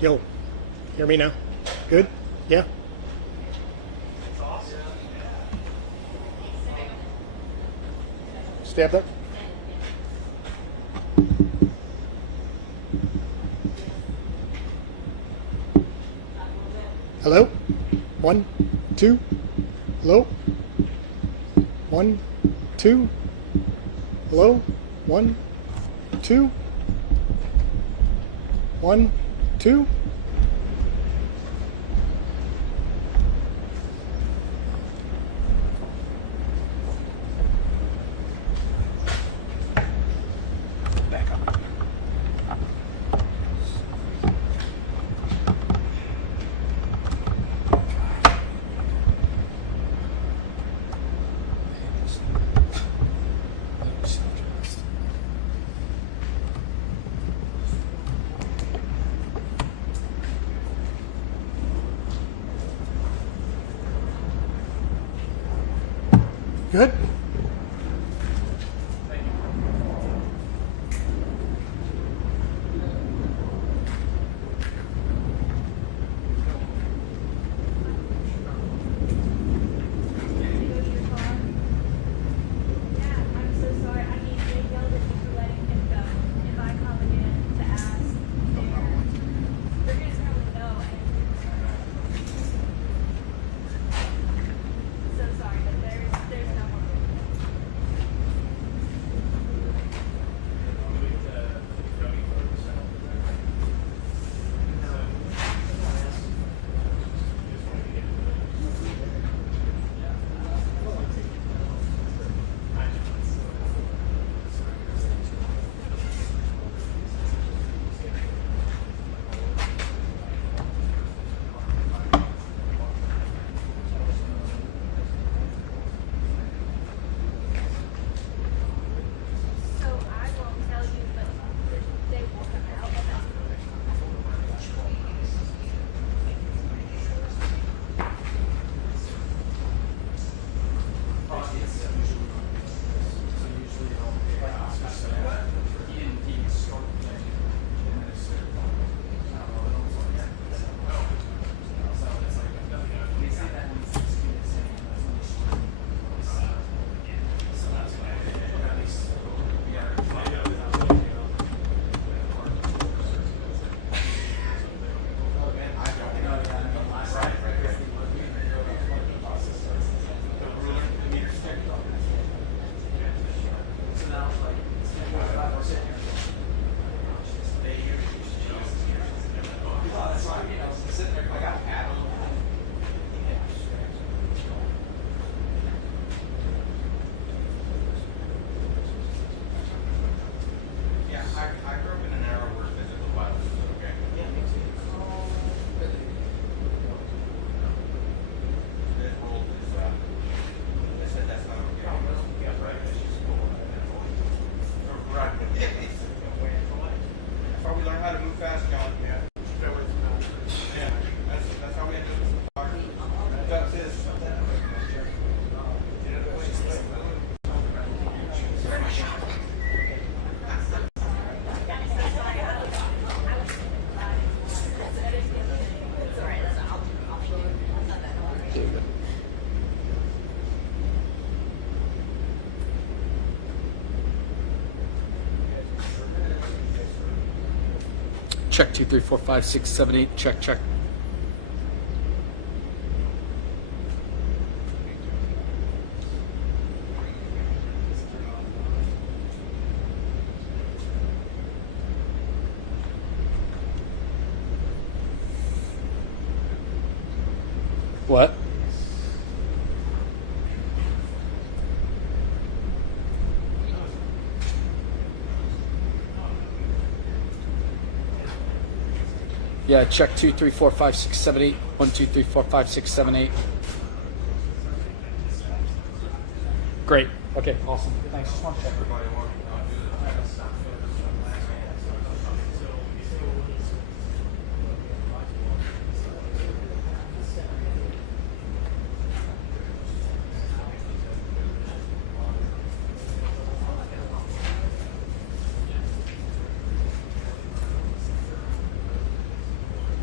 Yo, hear me now? Good? Yeah? Stay up there. Hello? 1, 2. Hello? 1, 2. Hello? 1, 2. 1, 2. Back up. Good? Check 2, 3, 4, 5, 6, 7, 8. Check, check. What? Yeah, check 2, 3, 4, 5, 6, 7, 8. 1, 2, 3, 4, 5, 6, 7, 8. Great. Okay, awesome. Thanks. Just want to check.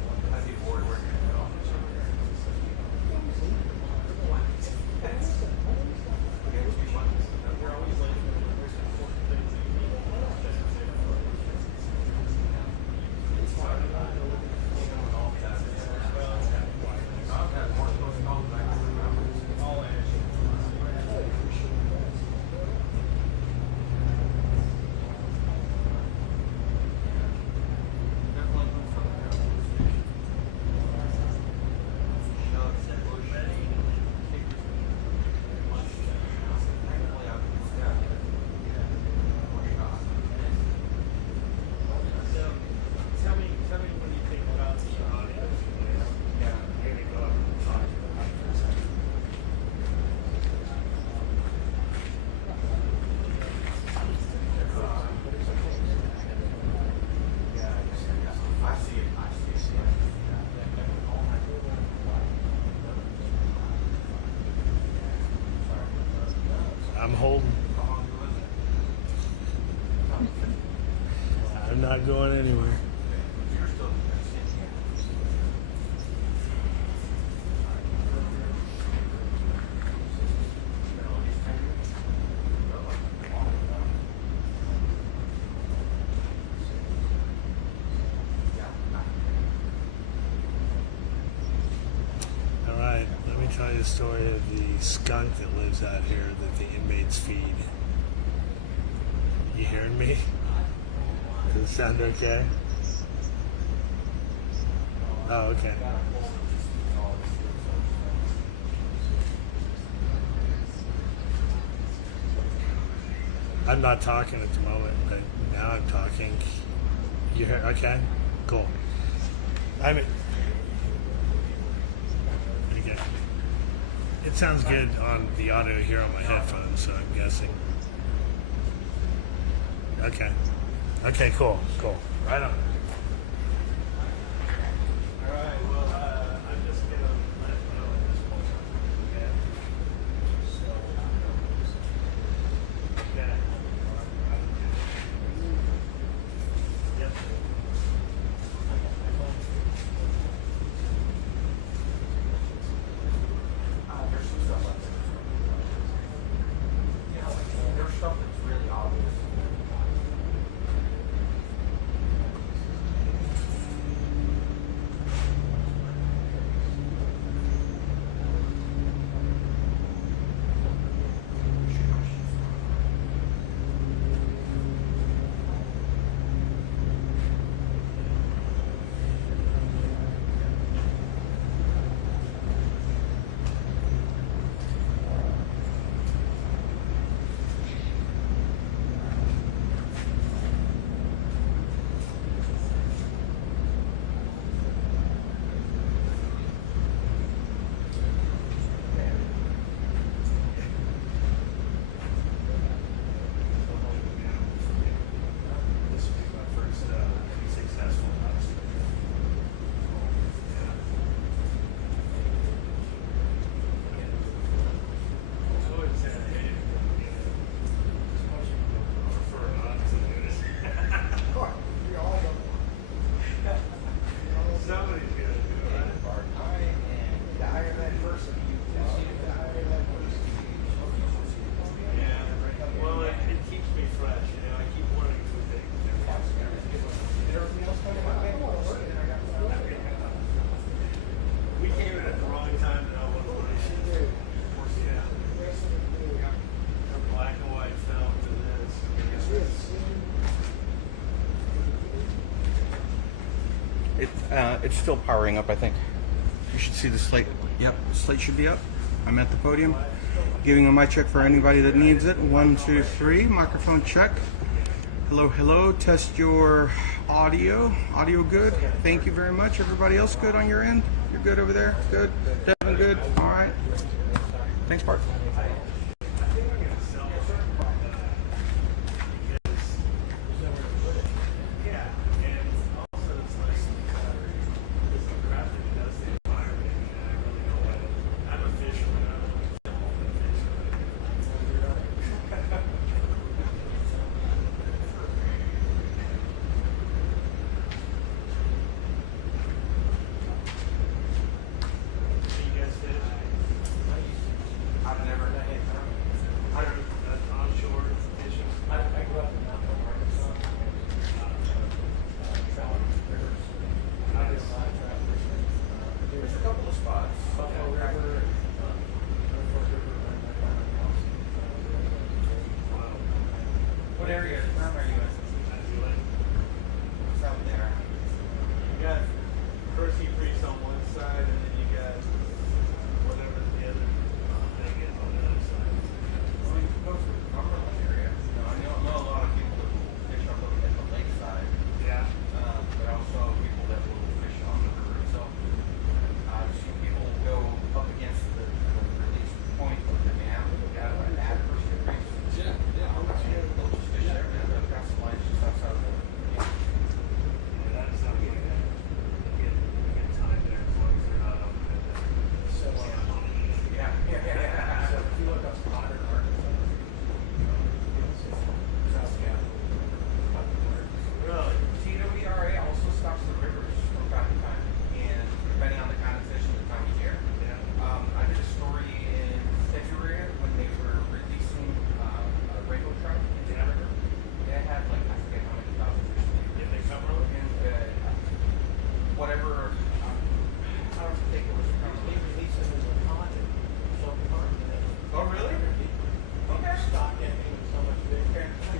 I'm holding. I'm not going anywhere. Alright, let me tell you a story of the skunk that lives out here that the inmates feed. You hearing me? Does it sound okay? Oh, okay. I'm not talking at the moment, but now I'm talking. You hear? Okay, cool. Okay. It sounds good on the audio here on my headphones, so I'm guessing. Okay. Okay, cool. Right on. Alright, well, I'm just going to let it know at this point. Okay. Okay. Yep. There's some stuff like that. You know, like, there's stuff that's really obvious. It's still powering up, I think. You should see the slate. Yep, the slate should be up. I'm at the podium. Giving a mic check for anybody that needs it. 1, 2, 3. Microphone check. Hello, hello. Test your audio. Audio good. Thank you very much. Everybody else good on your end? You're good over there? Good. Devin good? All right. Thanks, Bart. What area of town are you in? What's out there? You got Percy Priest on one side, and then you got whatever the other thing is on the other side. Well, you can go to the Cumberland area. You know, I know a lot of people that will fish up at the lakeside. Yeah. But also people that will fish on the river itself. I've seen people go up against the release point of the dam. At Percy Priest. Yeah. They'll just fish there. They've got some lines just outside of the dam. Yeah, that sounds like a good time there as long as they're not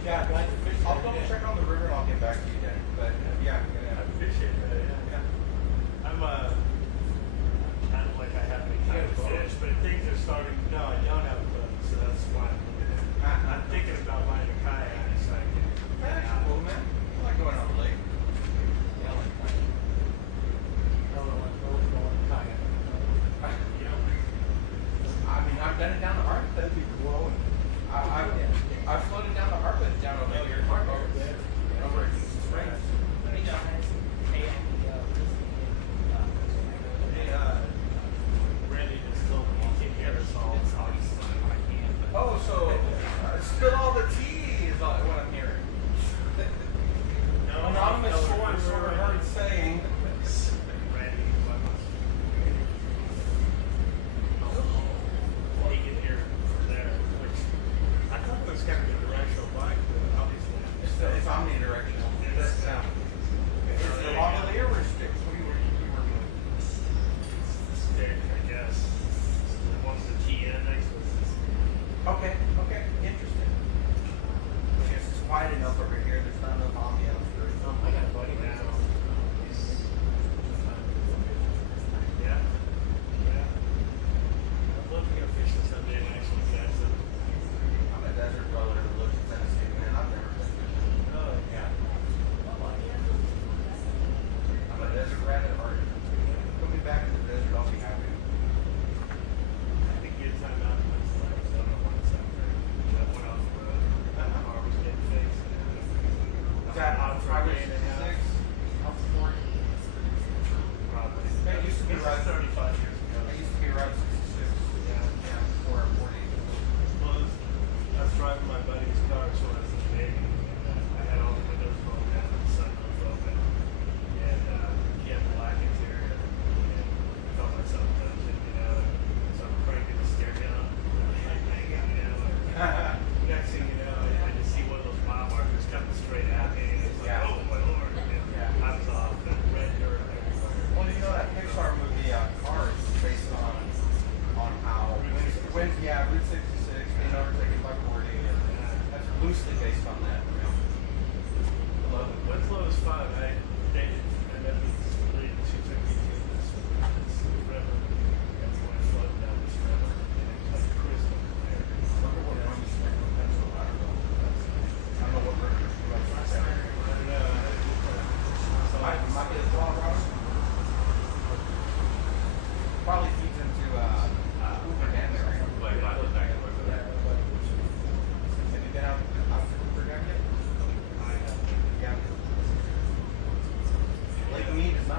Yeah, Guys, fish I'll there, double yeah. check on the river and I'll get back to you then. But yeah, I appreciate that. Yeah. I'm kind of like I have any kind of fish, but things are starting. No, I don't have a boat, so that's why I'm looking at it. I'm thinking about buying a kayak so I can. That's cool, man. I like going on the lake. Yeah, I like that. I mean, I've done it down the Harpeth. That'd be cool. I've floated down the Harpeth down over here. Over at Houston Springs. Hey, Randy just told me he can hear us all talking. Oh, so spill all the tea is what I'm hearing. Anonymous source overheard saying. Randy, he can hear from there. Which I thought it was kind of a directional bike, but obviously It's omnidirectional. Yeah. It's the lavalier stick. We were stick, I guess. The one's the TN next to it. Okay, interesting. I guess it's quiet enough over here. There's not enough ambiance for it. I got a buddy now. Yeah. I'd love to go fishing someday next week, guys. I'm a desert brother who lives in Tennessee, man. I've never been fishing. Oh, yeah. I'm a desert rat at heart. Put me back in the desert, I'll be happy. I think you had time out in Wednesday, so I don't know what's up there. That went off the road. That car was getting fixed. Is that out for a Highway day and a half? 66? Probably. It used to be This is right. 35 years ago. I used to be around 66. Yeah, or 40. Well, I was driving my buddy's car, so I was a baby. And, I had all the windows rolled down and the sunroof open. And he had black interior. And I felt myself touching, So I'm cranking the stereo. Like hanging, And next thing you know, I just see one of those mile markers coming straight at me. And it's like, Yeah. oh my lord. And Yeah. I was off and red dirt everywhere. Well, you know that Pixar movie Cars is based on how when Route 66 being overtaken by 40. And that's loosely based on that. You know? I love it. Winslow is fun. I dated, and then she took me to this river, and we went floating down this river, and it was like crystal clear. Look at what one is saying. That's what I don't know. I don't know what river you're I don't know. I had a good time. So Might be a Colorado. Probably feeds into Hoover Dam area. Have you been out to Hoover Dam yet? I Yeah. Lake Mead is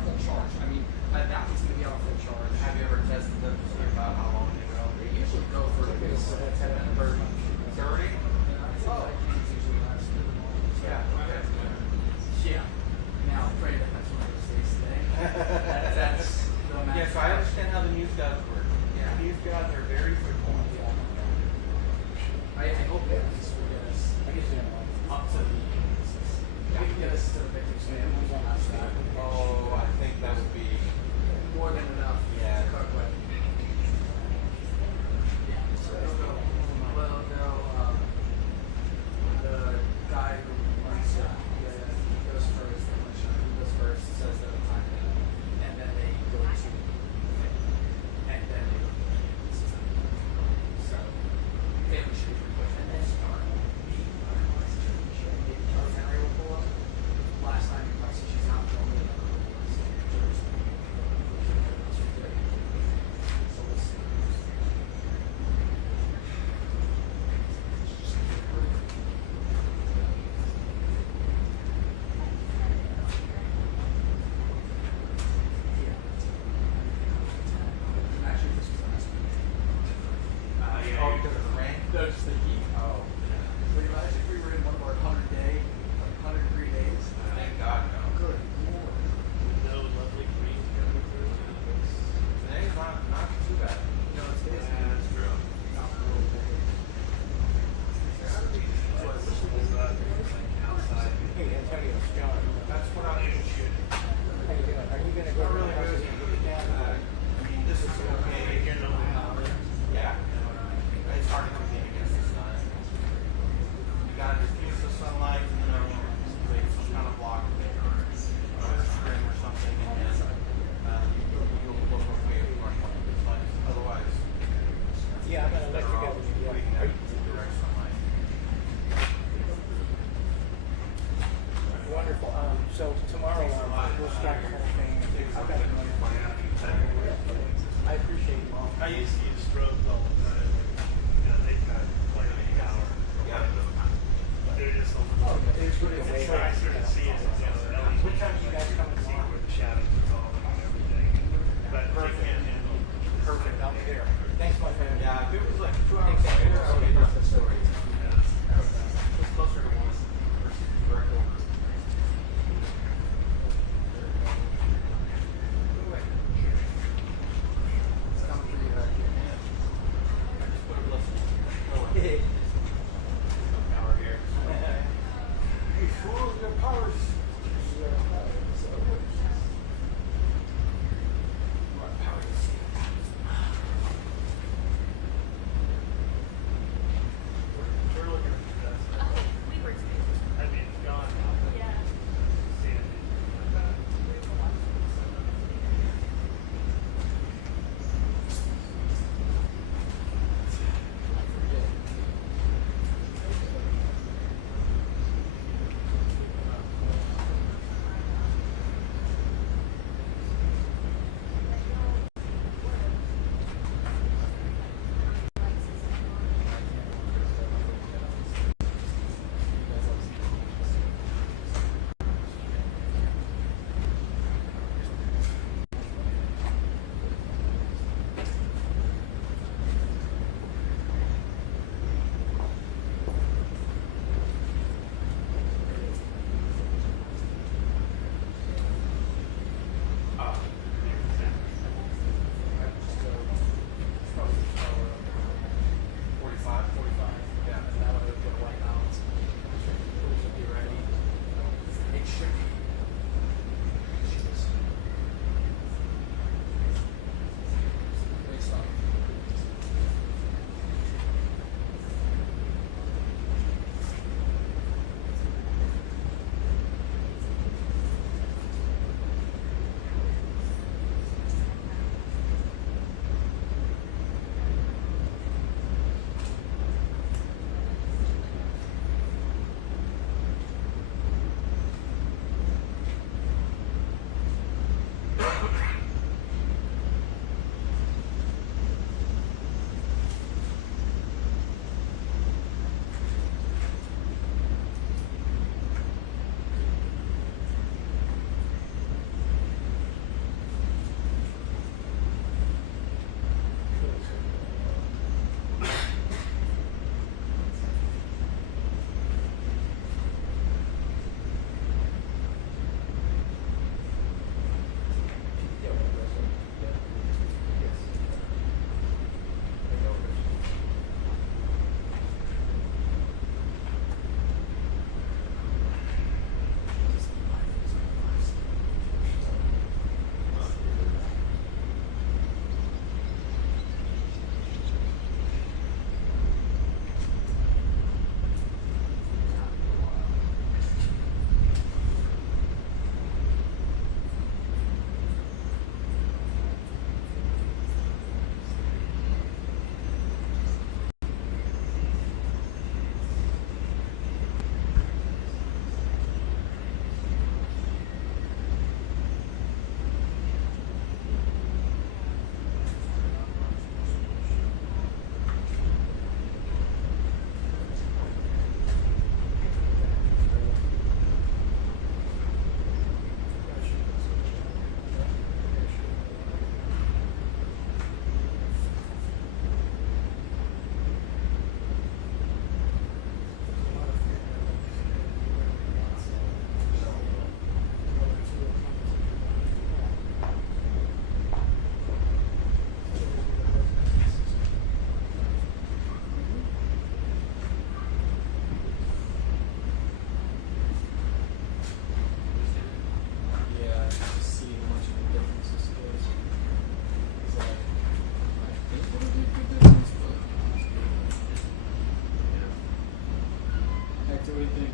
full charge. I mean, that one's gonna be on a full charge. Have you ever tested them to see about how long they go? They usually go for a good 10 minutes. 30? Oh. Yeah. Okay. Yeah. Now, pray that that's one of those days today. That's the max. Yeah, so I understand how the news guys work. Yeah. News guys are very fickle. I hope that this will get us up to the. We can get us to the victim's families on that side. Oh, I think that would be More than enough. Yeah. To cook with. Yeah. So it'll go. Well, no. The guy who runs he goes first. He goes first. Says the time, and then they go to, and then they go to the system. So family should be quick, and then start. Henry will pull up. Last time he talked, she's not filming. So we'll see. Actually, this was last week. Oh, because of the rain? No, just the heat. Oh. But imagine if we were in one of our 100-day, 100-degree days. Thank God, no. Good Lord. No lovely greens coming through. Today's not too bad. No, it's days. That's true. Not really big. So I wish it was outside. Hey, Antonio, it's John. That's what I'm shooting. How you doing? Are you gonna go Not to really the house good. and get it down? I mean, this is okay. Yeah. It's hard to compete against the sun. You gotta diffuse the sunlight, like some kind of block, string or something, and then you'll look okay if you run one of these lights. Otherwise, Yeah, I'm gonna let you go. we can have direct sunlight. Wonderful. So tomorrow we'll start the whole thing. I've got the money. I appreciate it. I used to use strobes all the time. You know, they've got like an hour. Yeah. They're just a little. It's really It's way nicer to see it. What time do you guys come See tomorrow? where the shadows are all and everything. But they can't handle. Perfect. I'll be there. Thanks, my friend. Yeah, if it was like 2 hours later, I would have the story. It's closer to one versus direct over. It's coming for you right here. I just put a blessing. Power here. You fool, your powers. We're looking at that stuff. We were too. I mean, it's gone now. But Yeah. seeing it like that.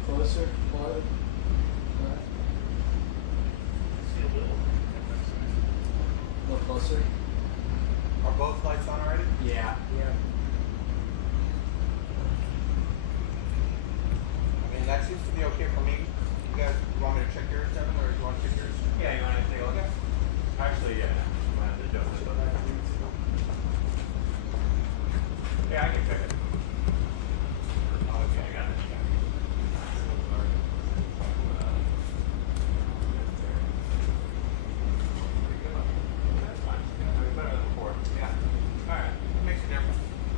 closer, Lloyd. See a little. A little closer. Are both lights on already? Yeah. Yeah. I mean, that seems to be okay for me. You guys, you want me to check yours, Devin, or do you want to check yours? Yeah, you want to take a look? Actually, yeah. I might have to adjust it. Yeah, I can check it. Okay, I got it. That's fine. Better than before. Yeah. All right. That makes a difference.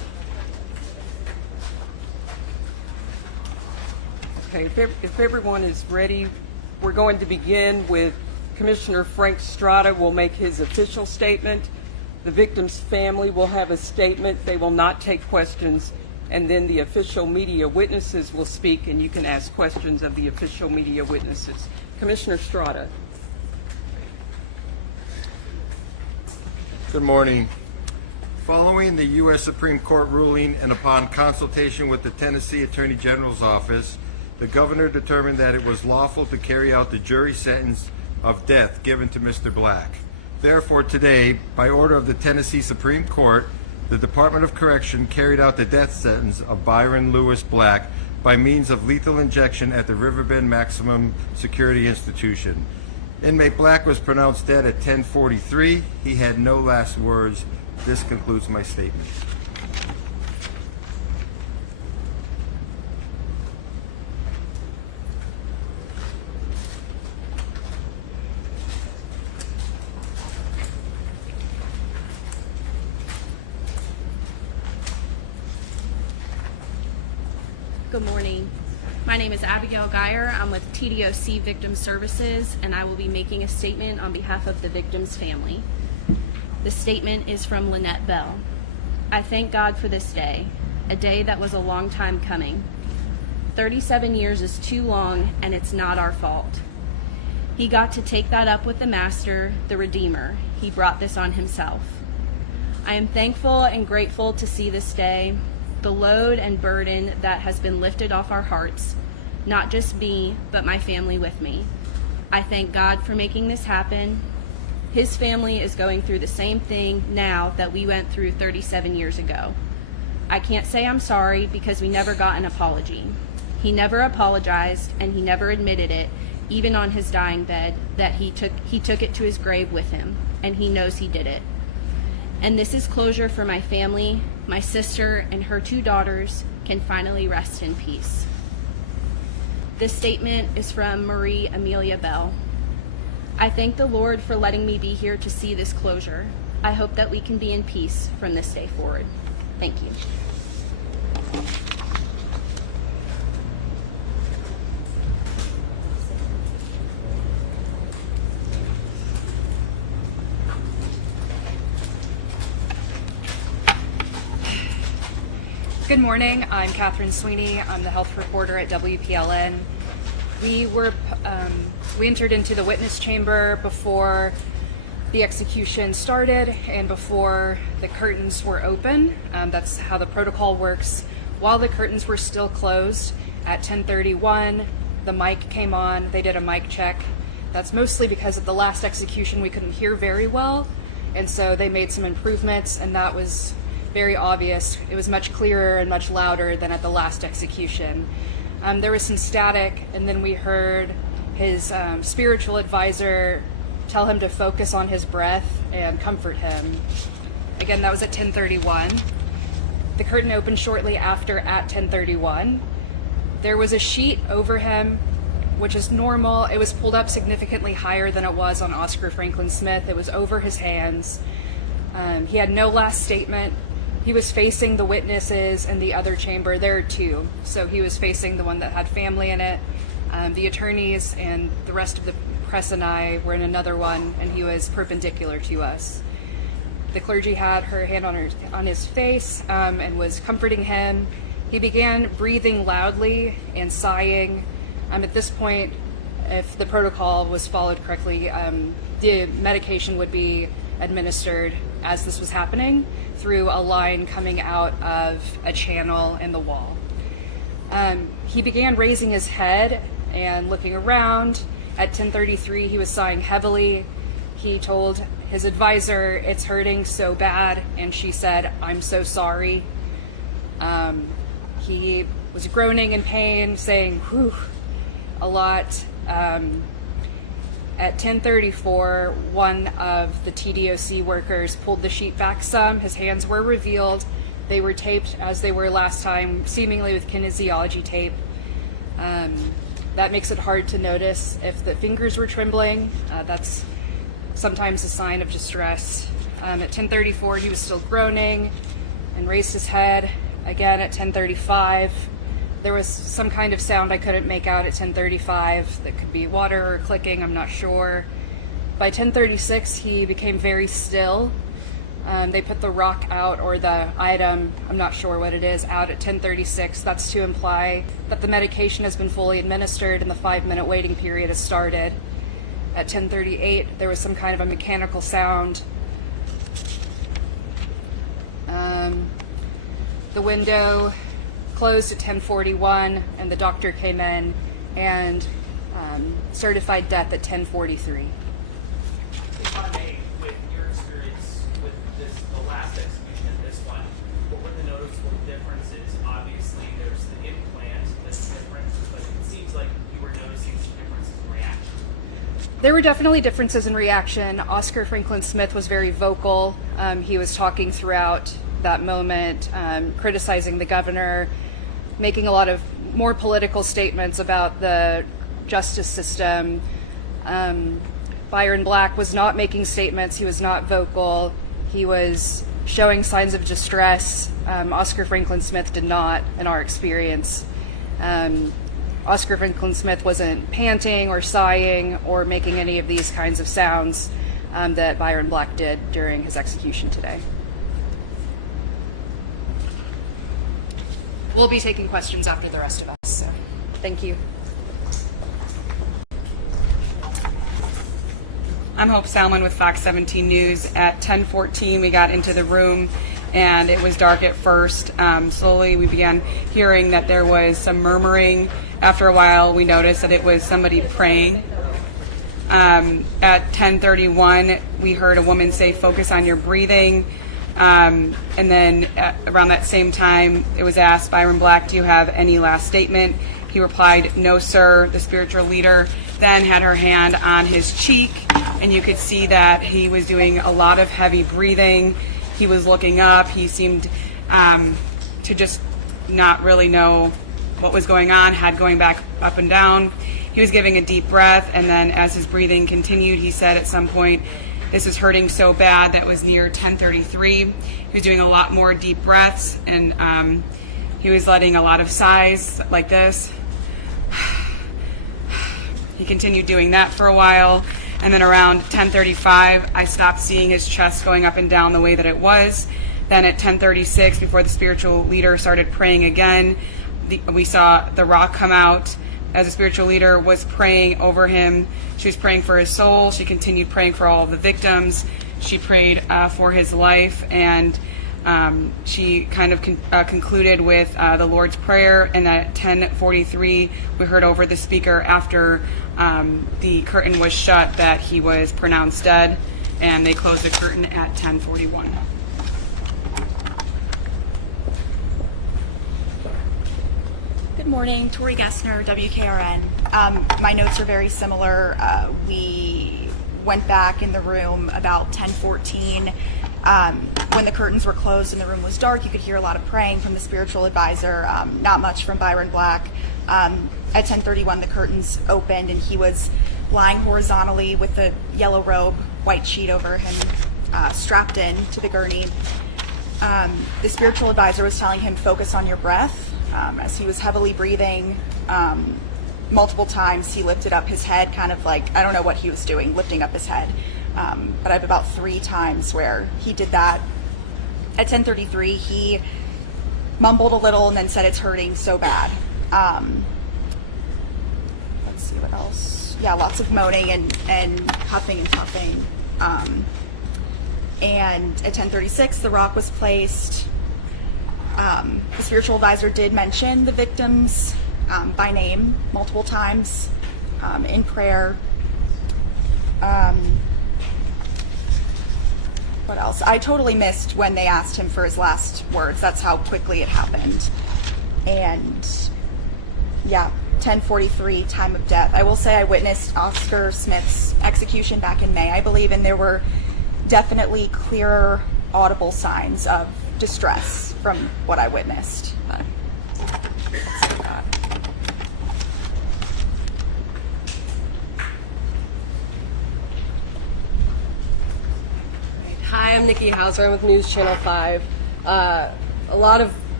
Okay, if everyone is ready, we're going to begin with Commissioner Frank Strada will make his official statement. The victim's family will have a statement. They will not take questions. And then the official media witnesses will speak, and you can ask questions of the official media witnesses. Commissioner Strada. Good morning. Following the U.S. Supreme Court ruling and upon consultation with the Tennessee Attorney General's office, the governor determined that it was lawful to carry out the jury sentence of death given to Mr. Black. Therefore, today, by order of the Tennessee Supreme Court, the Department of Correction carried out the death sentence of Byron Lewis Black by means of lethal injection at the Riverbend Maximum Security Institution. Inmate Black was pronounced dead at 10:43. He had no last words. This concludes my statement. Good morning. My name is Abigail Geyer. I'm with TDOC Victim Services, and I will be making a statement on behalf of the victim's family. The statement is from Lynette Bell. I thank God for this day, a day that was a long time coming. 37 years is too long, and it's not our fault. He got to take that up with the Master, the Redeemer. He brought this on himself. I am thankful and grateful to see this day, the load and burden that has been lifted off our hearts, not just me, but my family with me. I thank God for making this happen. His family is going through the same thing now that we went through 37 years ago. I can't say I'm sorry because we never got an apology. He never apologized, and he never admitted it, even on his dying bed, that he took it to his grave with him, and he knows he did it. And this is closure for my family. My sister and her 2 daughters can finally rest in peace. This statement is from Marie Amelia Bell. I thank the Lord for letting me be here to see this closure. I hope that we can be in peace from this day forward. Thank you. Good morning. I'm Catherine Sweeney. I'm the health reporter at WPLN. We entered into the witness chamber before the execution started and before the curtains were open. That's how the protocol works. While the curtains were still closed, at 10:31, the mic came on. They did a mic check. That's mostly because at the last execution we couldn't hear very well, and so they made some improvements, and that was very obvious. It was much clearer and much louder than at the last execution. There was some static, and then we heard his spiritual advisor tell him to focus on his breath and comfort him. Again, that was at 10:31. The curtain opened shortly after at 10:31. There was a sheet over him, which is normal. It was pulled up significantly higher than it was on Oscar Franklin Smith. It was over his hands. He had no last statement. He was facing the witnesses in the other chamber. There are 2. So he was facing the one that had family in it. The attorneys and the rest of the press and I were in another one, and he was perpendicular to us. The clergy had her hand on his face and was comforting him. He began breathing loudly and sighing. At this point, if the protocol was followed correctly, the medication would be administered as this was happening through a line coming out of a channel in the wall. He began raising his head and looking around. At 10:33, he was sighing heavily. He told his advisor, "It's hurting so bad," and she said, "I'm so sorry." He was groaning in pain, saying, "whew," a lot. At 10:34, one of the TDOC workers pulled the sheet back some. His hands were revealed. They were taped as they were last time, seemingly with kinesiology tape. That makes it hard to notice if the fingers were trembling. That's sometimes a sign of distress. At 10:34, he was still groaning and raised his head. Again at 10:35, There was some kind of sound I couldn't make out at 10:35. That could be water or clicking, I'm not sure. By 10:36, he became very still. They put the rock out, or the item, I'm not sure what it is, out at 10:36. That's to imply that the medication has been fully administered and the 5-minute waiting period has started. At 10:38, there was some kind of a mechanical sound. The window closed at 10:41, and the doctor came in and certified death at 10:43. If I may, with your experience with this, the last execution and this one, what were the noticeable differences? Obviously, there's the implant that's different, but it seems like you were noticing some differences in reaction. There were definitely differences in reaction. Oscar Franklin Smith was very vocal. He was talking throughout that moment, criticizing the governor, making a lot of more political statements about the justice system. Byron Black was not making statements. He was not vocal. He was showing signs of distress. Oscar Franklin Smith did not, in our experience. Oscar Franklin Smith wasn't panting or sighing or making any of these kinds of sounds that Byron Black did during his execution today. We'll be taking questions after the rest of us, so thank you. I'm Hope Salmon with Fox 17 News. At 10:14, we got into the room, and it was dark at first. Slowly, we began hearing that there was some murmuring. After a while, we noticed that it was somebody praying. At 10:31, we heard a woman say, "Focus on your breathing." And then around that same time, it was asked, Byron Black, do you have any last statement? He replied, no, sir. The spiritual leader then had her hand on his cheek, and you could see that he was doing a lot of heavy breathing. He was looking up. He seemed to just not really know what was going on, head going back up and down. He was giving a deep breath, and then as his breathing continued, he said at some point, this was hurting so bad that was near 10:33. He was doing a lot more deep breaths, and he was letting a lot of sighs like this. He continued doing that for a while, and then around 10:35, I stopped seeing his chest going up and down the way that it was. Then at 10:36, before the spiritual leader started praying again, we saw the rock come out. As the spiritual leader was praying over him, she was praying for his soul. She continued praying for all of the victims. She prayed for his life, and she kind of concluded with the Lord's Prayer. And at 10:43, we heard over the speaker after the curtain was shut that he was pronounced dead, and they closed the curtain at 10:41. Good morning, Tori Gessner, WKRN. My notes are very similar. We went back in the room about 10:14. When the curtains were closed and the room was dark, you could hear a lot of praying from the spiritual advisor, not much from Byron Black. At 10:31, the curtains opened and he was lying horizontally with the yellow robe, white sheet over him, strapped in to the gurney. The spiritual advisor was telling him, focus on your breath. As he was heavily breathing, multiple times he lifted up his head, kind of like, I don't know what he was doing, lifting up his head. But I have about 3 times where he did that. At 10:33, he mumbled a little and then said it's hurting so bad. Let's see what else. Yeah, lots of moaning and huffing and puffing. And at 10:36, the rock was placed. The spiritual advisor did mention the victims by name multiple times in prayer. What else? I totally missed when they asked him for his last words. That's how quickly it happened. And yeah, 10:43, time of death. I will say I witnessed Oscar Smith's execution back in May, I believe, and there were definitely clearer, audible signs of distress from what I witnessed. Hi, I'm Nikki Hauser. I'm with News Channel 5. A lot of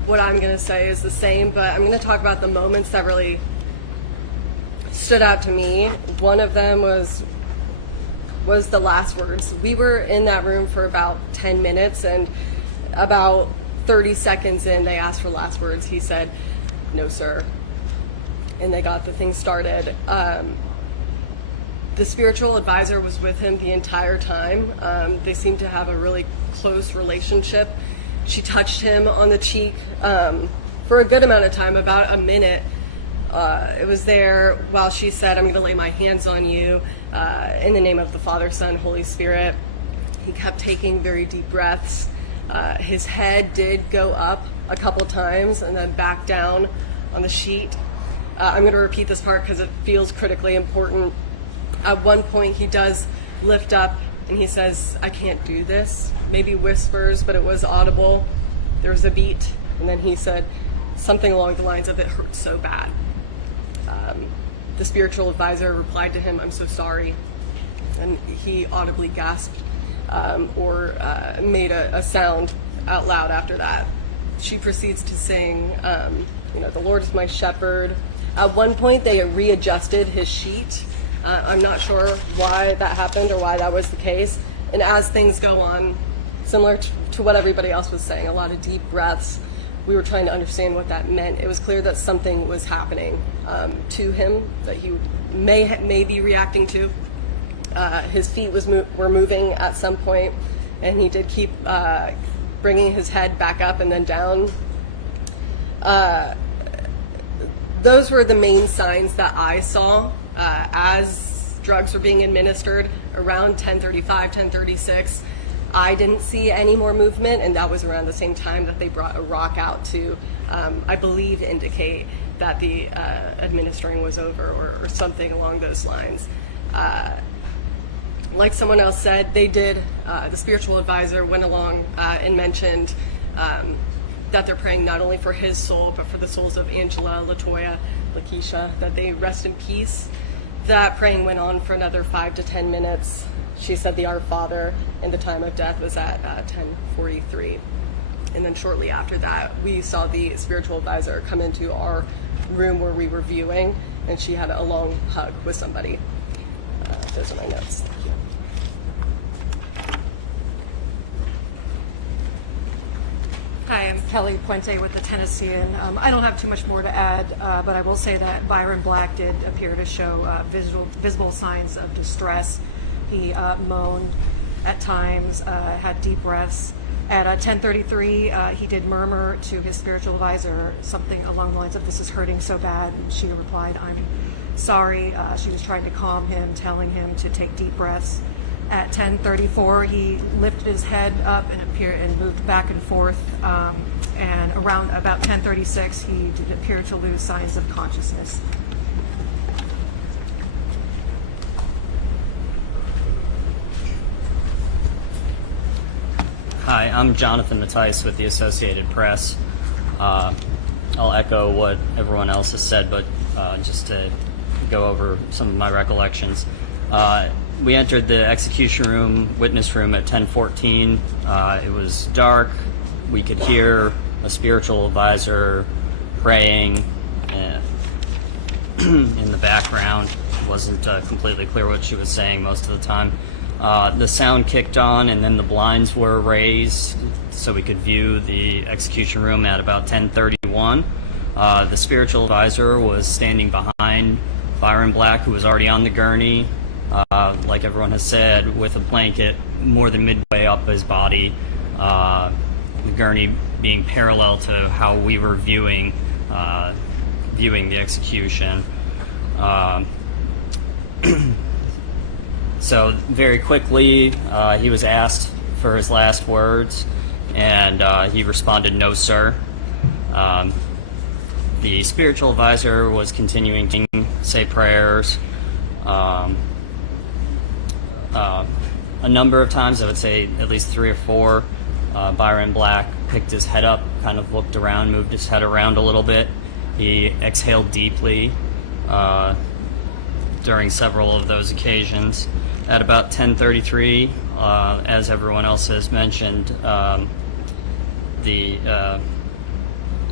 what I'm going to say is the same, but I'm going to talk about the moments that really stood out to me. One of them was the last words. We were in that room for about 10 minutes, and about 30 seconds in, they asked for last words. He said, "No, sir." And they got the thing started. The spiritual advisor was with him the entire time. They seemed to have a really close relationship. She touched him on the cheek for a good amount of time, about a minute. It was there while she said, "I'm going to lay my hands on you in the name of the Father, Son, Holy Spirit." He kept taking very deep breaths. His head did go up a couple times and then back down on the sheet. I'm going to repeat this part because it feels critically important. At one point, he does lift up and he says, "I can't do this." Maybe whispers, but it was audible. There was a beat, and then he said something along the lines of, "It hurts so bad." The spiritual advisor replied to him, "I'm so sorry." And he audibly gasped or made a sound out loud after that. She proceeds to sing, "The Lord is my shepherd." At one point, they readjusted his sheet. I'm not sure why that happened or why that was the case. And as things go on, similar to what everybody else was saying, a lot of deep breaths. We were trying to understand what that meant. It was clear that something was happening to him that he may be reacting to. His feet were moving at some point, and he did keep bringing his head back up and then down. Those were the main signs that I saw as drugs were being administered around 10:35, 10:36. I didn't see any more movement, and that was around the same time that they brought a rock out to, I believe, indicate that the administering was over or something along those lines. Like someone else said, they did, the spiritual advisor went along and mentioned that they're praying not only for his soul, but for the souls of Angela, Latoya, Lakeisha, that they rest in peace. That praying went on for another 5 to 10 minutes. She said the Our Father, and the time of death was at 10:43. And then shortly after that, we saw the spiritual advisor come into our room where we were viewing, and she had a long hug with somebody. Those are my notes. Thank you. Hi, I'm Kelly Puente with the Tennessean. I don't have too much more to add, but I will say that Byron Black did appear to show visible signs of distress. He moaned at times, had deep breaths. At 10:33, he did murmur to his spiritual advisor something along the lines of, "This is hurting so bad," and she replied, "I'm sorry." She was trying to calm him, telling him to take deep breaths. At 10:34, he lifted his head up and appeared and moved back and forth. And around about 10:36, he did appear to lose signs of consciousness. Hi, I'm Jonathan Mattice with the Associated Press. I'll echo what everyone else has said, but just to go over some of my recollections. We entered the execution room, witness room at 10:14. It was dark. We could hear a spiritual advisor praying in the background. It wasn't completely clear what she was saying most of the time. The sound kicked on, and then the blinds were raised so we could view the execution room at about 10:31. The spiritual advisor was standing behind Byron Black, who was already on the gurney, like everyone has said, with a blanket more than midway up his body, the gurney being parallel to how we were viewing the execution. So very quickly, he was asked for his last words, and he responded, "No, sir." The spiritual advisor was continuing to say prayers. A number of times, I would say at least 3 or 4, Byron Black picked his head up, kind of looked around, moved his head around a little bit. He exhaled deeply during several of those occasions. At about 10:33, as everyone else has mentioned, the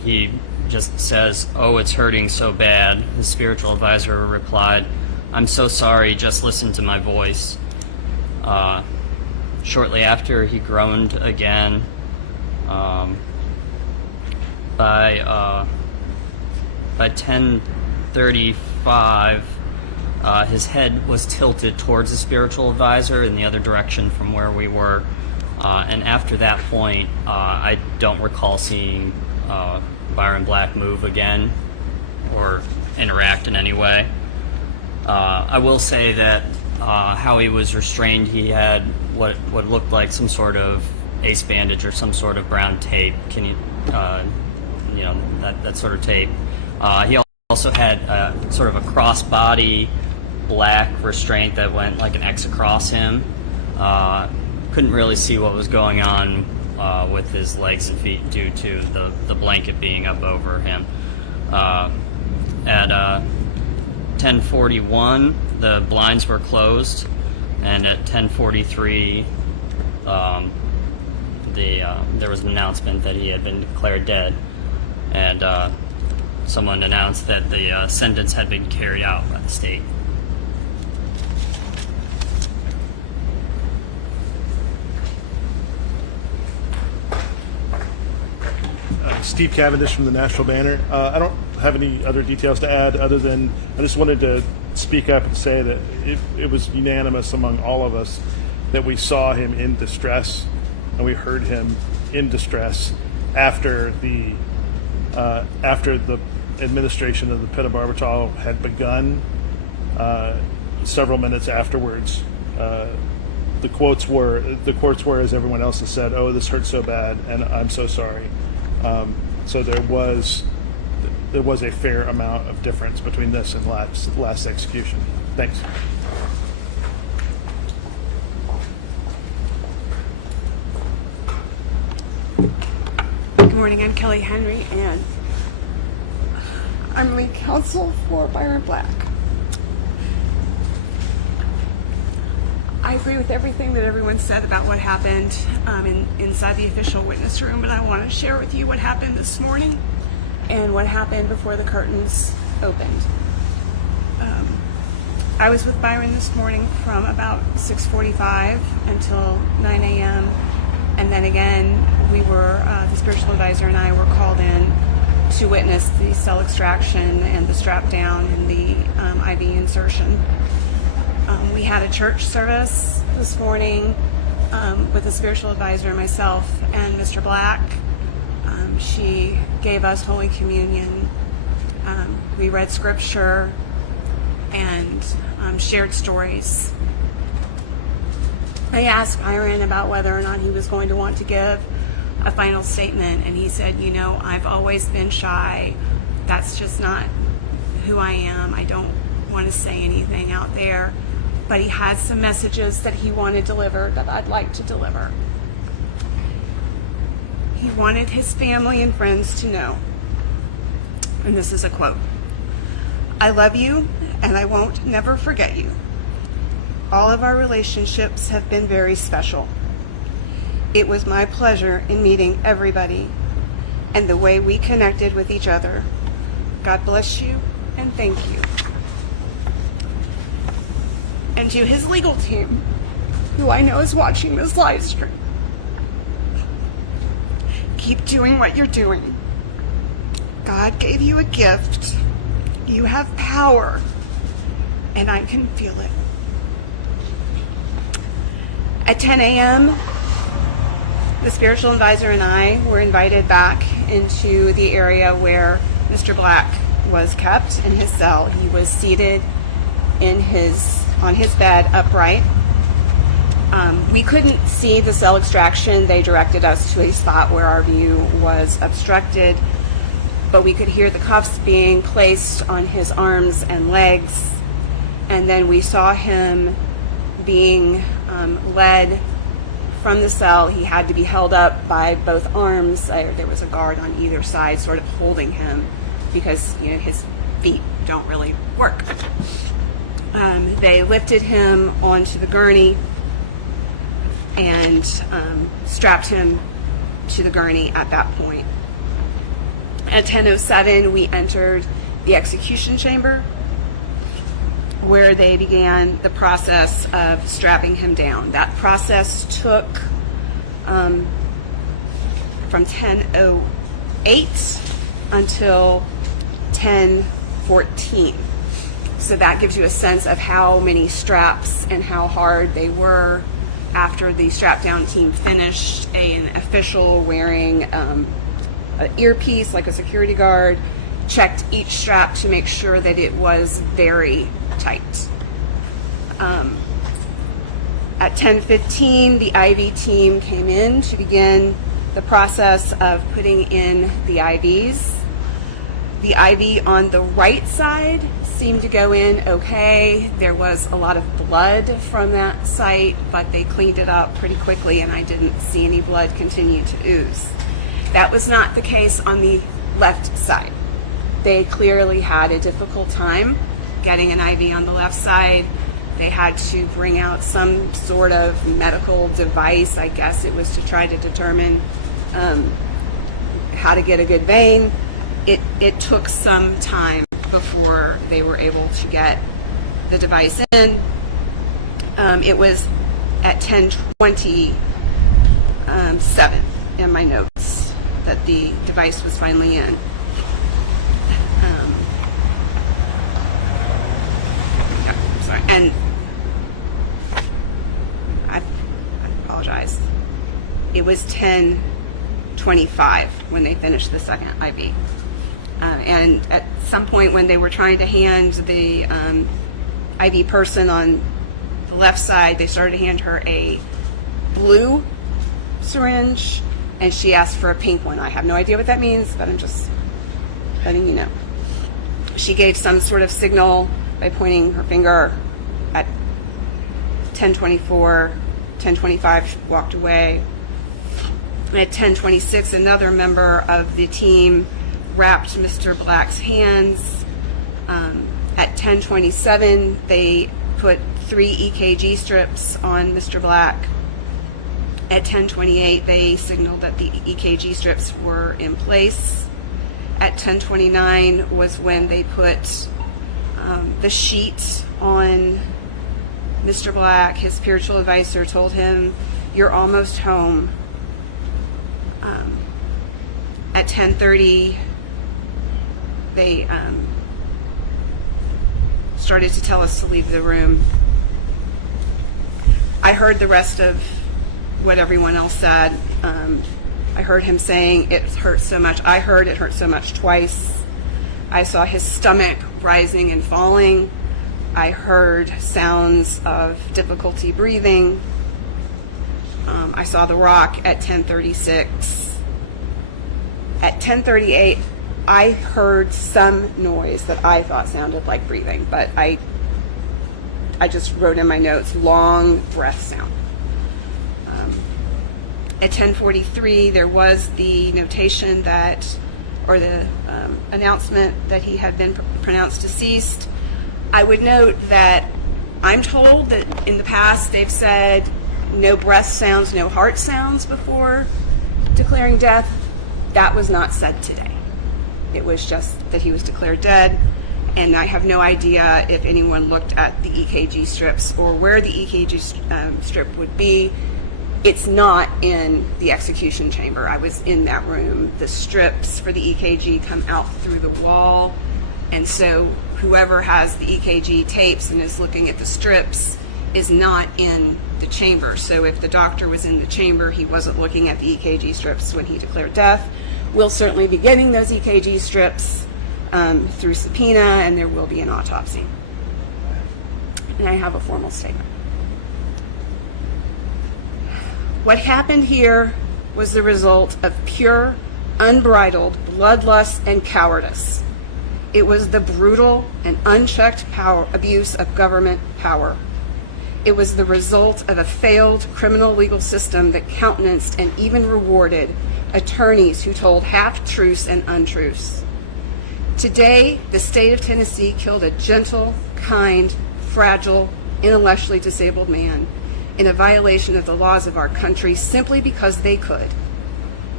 he just says, "Oh, it's hurting so bad." His spiritual advisor replied, "I'm so sorry, just listen to my voice." Shortly after, he groaned again. By 10:35, his head was tilted towards the spiritual advisor in the other direction from where we were. And after that point, I don't recall seeing Byron Black move again or interact in any way. I will say that how he was restrained, he had what looked like some sort of ace bandage or some sort of brown tape. Can you, that sort of tape. He also had sort of a crossbody black restraint that went like an X across him. Couldn't really see what was going on with his legs and feet due to the blanket being up over him. At 10:41, the blinds were closed, and at 10:43, there was an announcement that he had been declared dead, and someone announced that the sentence had been carried out by the state. Steve Cavendish from the Nashville Banner. I don't have any other details to add other than I just wanted to speak up and say that it was unanimous among all of us that we saw him in distress and we heard him in distress after the administration of the pentobarbital had begun. Several minutes afterwards, the quotes were, as everyone else has said, "Oh, this hurt so bad, and I'm so sorry." So there was a fair amount of difference between this and last execution. Thanks. Good morning, I'm Kelly Henry, and I'm lead counsel for Byron Black. I agree with everything that everyone said about what happened inside the official witness room, but I want to share with you what happened this morning and what happened before the curtains opened. I was with Byron this morning from about 6:45 until 9 a.m. And then again, the spiritual advisor and I were called in to witness the cell extraction and the strap down and the IV insertion. We had a church service this morning with the spiritual advisor, myself, and Mr. Black. She gave us Holy Communion. We read scripture and shared stories. I asked Byron about whether or not he was going to want to give a final statement, and he said, I've always been shy. That's just not who I am. I don't want to say anything out there. But he had some messages that he wanted delivered that I'd like to deliver. He wanted his family and friends to know, and this is a quote, "I love you, and I won't never forget you. All of our relationships have been very special. It was my pleasure in meeting everybody and the way we connected with each other. God bless you, and thank you." And to his legal team, who I know is watching this live stream, keep doing what you're doing. God gave you a gift. You have power, and I can feel it. At 10 a.m., the spiritual advisor and I were invited back into the area where Mr. Black was kept in his cell. He was seated on his bed upright. We couldn't see the cell extraction. They directed us to a spot where our view was obstructed, but we could hear the cuffs being placed on his arms and legs, and then we saw him being led from the cell. He had to be held up by both arms. There was a guard on either side sort of holding him because his feet don't really work. They lifted him onto the gurney and strapped him to the gurney at that point. At 10:07, we entered the execution chamber, where they began the process of strapping him down. That process took from 10:08 until 10:14. So that gives you a sense of how many straps and how hard they were. After the strap down team finished, an official wearing an earpiece like a security guard checked each strap to make sure that it was very tight. At 10:15, the IV team came in to begin the process of putting in the IVs. The IV on the right side seemed to go in okay. There was a lot of blood from that site, but they cleaned it up pretty quickly and I didn't see any blood continue to ooze. That was not the case on the left side. They clearly had a difficult time getting an IV on the left side. They had to bring out some sort of medical device. I guess it was to try to determine how to get a good vein. It took some time before they were able to get the device in. It was at 10:27 in my notes that the device was finally in. Sorry, and I apologize. It was 10:25 when they finished the second IV. And at some point when they were trying to hand the IV person on the left side, they started to hand her a blue syringe, and she asked for a pink one. I have no idea what that means, but I'm just letting you know. She gave some sort of signal by pointing her finger at 10:24, 10:25, she walked away. And at 10:26, another member of the team wrapped Mr. Black's hands. At 10:27, they put 3 EKG strips on Mr. Black. At 10:28, they signaled that the EKG strips were in place. At 10:29 was when they put the sheet on Mr. Black. His spiritual advisor told him, "You're almost home." At 10:30, they started to tell us to leave the room. I heard the rest of what everyone else said. I heard him saying it hurt so much. I heard it hurt so much twice. I saw his stomach rising and falling. I heard sounds of difficulty breathing. I saw the rock at 10:36. At 10:38, I heard some noise that I thought sounded like breathing, but I just wrote in my notes, long breath sound. At 10:43, there was the notation that, or the announcement that he had been pronounced deceased. I would note that I'm told that in the past they've said no breath sounds, no heart sounds before declaring death. That was not said today. It was just that he was declared dead, and I have no idea if anyone looked at the EKG strips or where the EKG strip would be. It's not in the execution chamber. I was in that room. The strips for the EKG come out through the wall, and so whoever has the EKG tapes and is looking at the strips is not in the chamber. So if the doctor was in the chamber, he wasn't looking at the EKG strips when he declared death. We'll certainly be getting those EKG strips through subpoena, and there will be an autopsy. And I have a formal statement. What happened here was the result of pure, unbridled bloodlust and cowardice. It was the brutal and unchecked abuse of government power. It was the result of a failed criminal legal system that countenanced and even rewarded attorneys who told half-truths and untruths. Today, the state of Tennessee killed a gentle, kind, fragile, intellectually disabled man in a violation of the laws of our country simply because they could.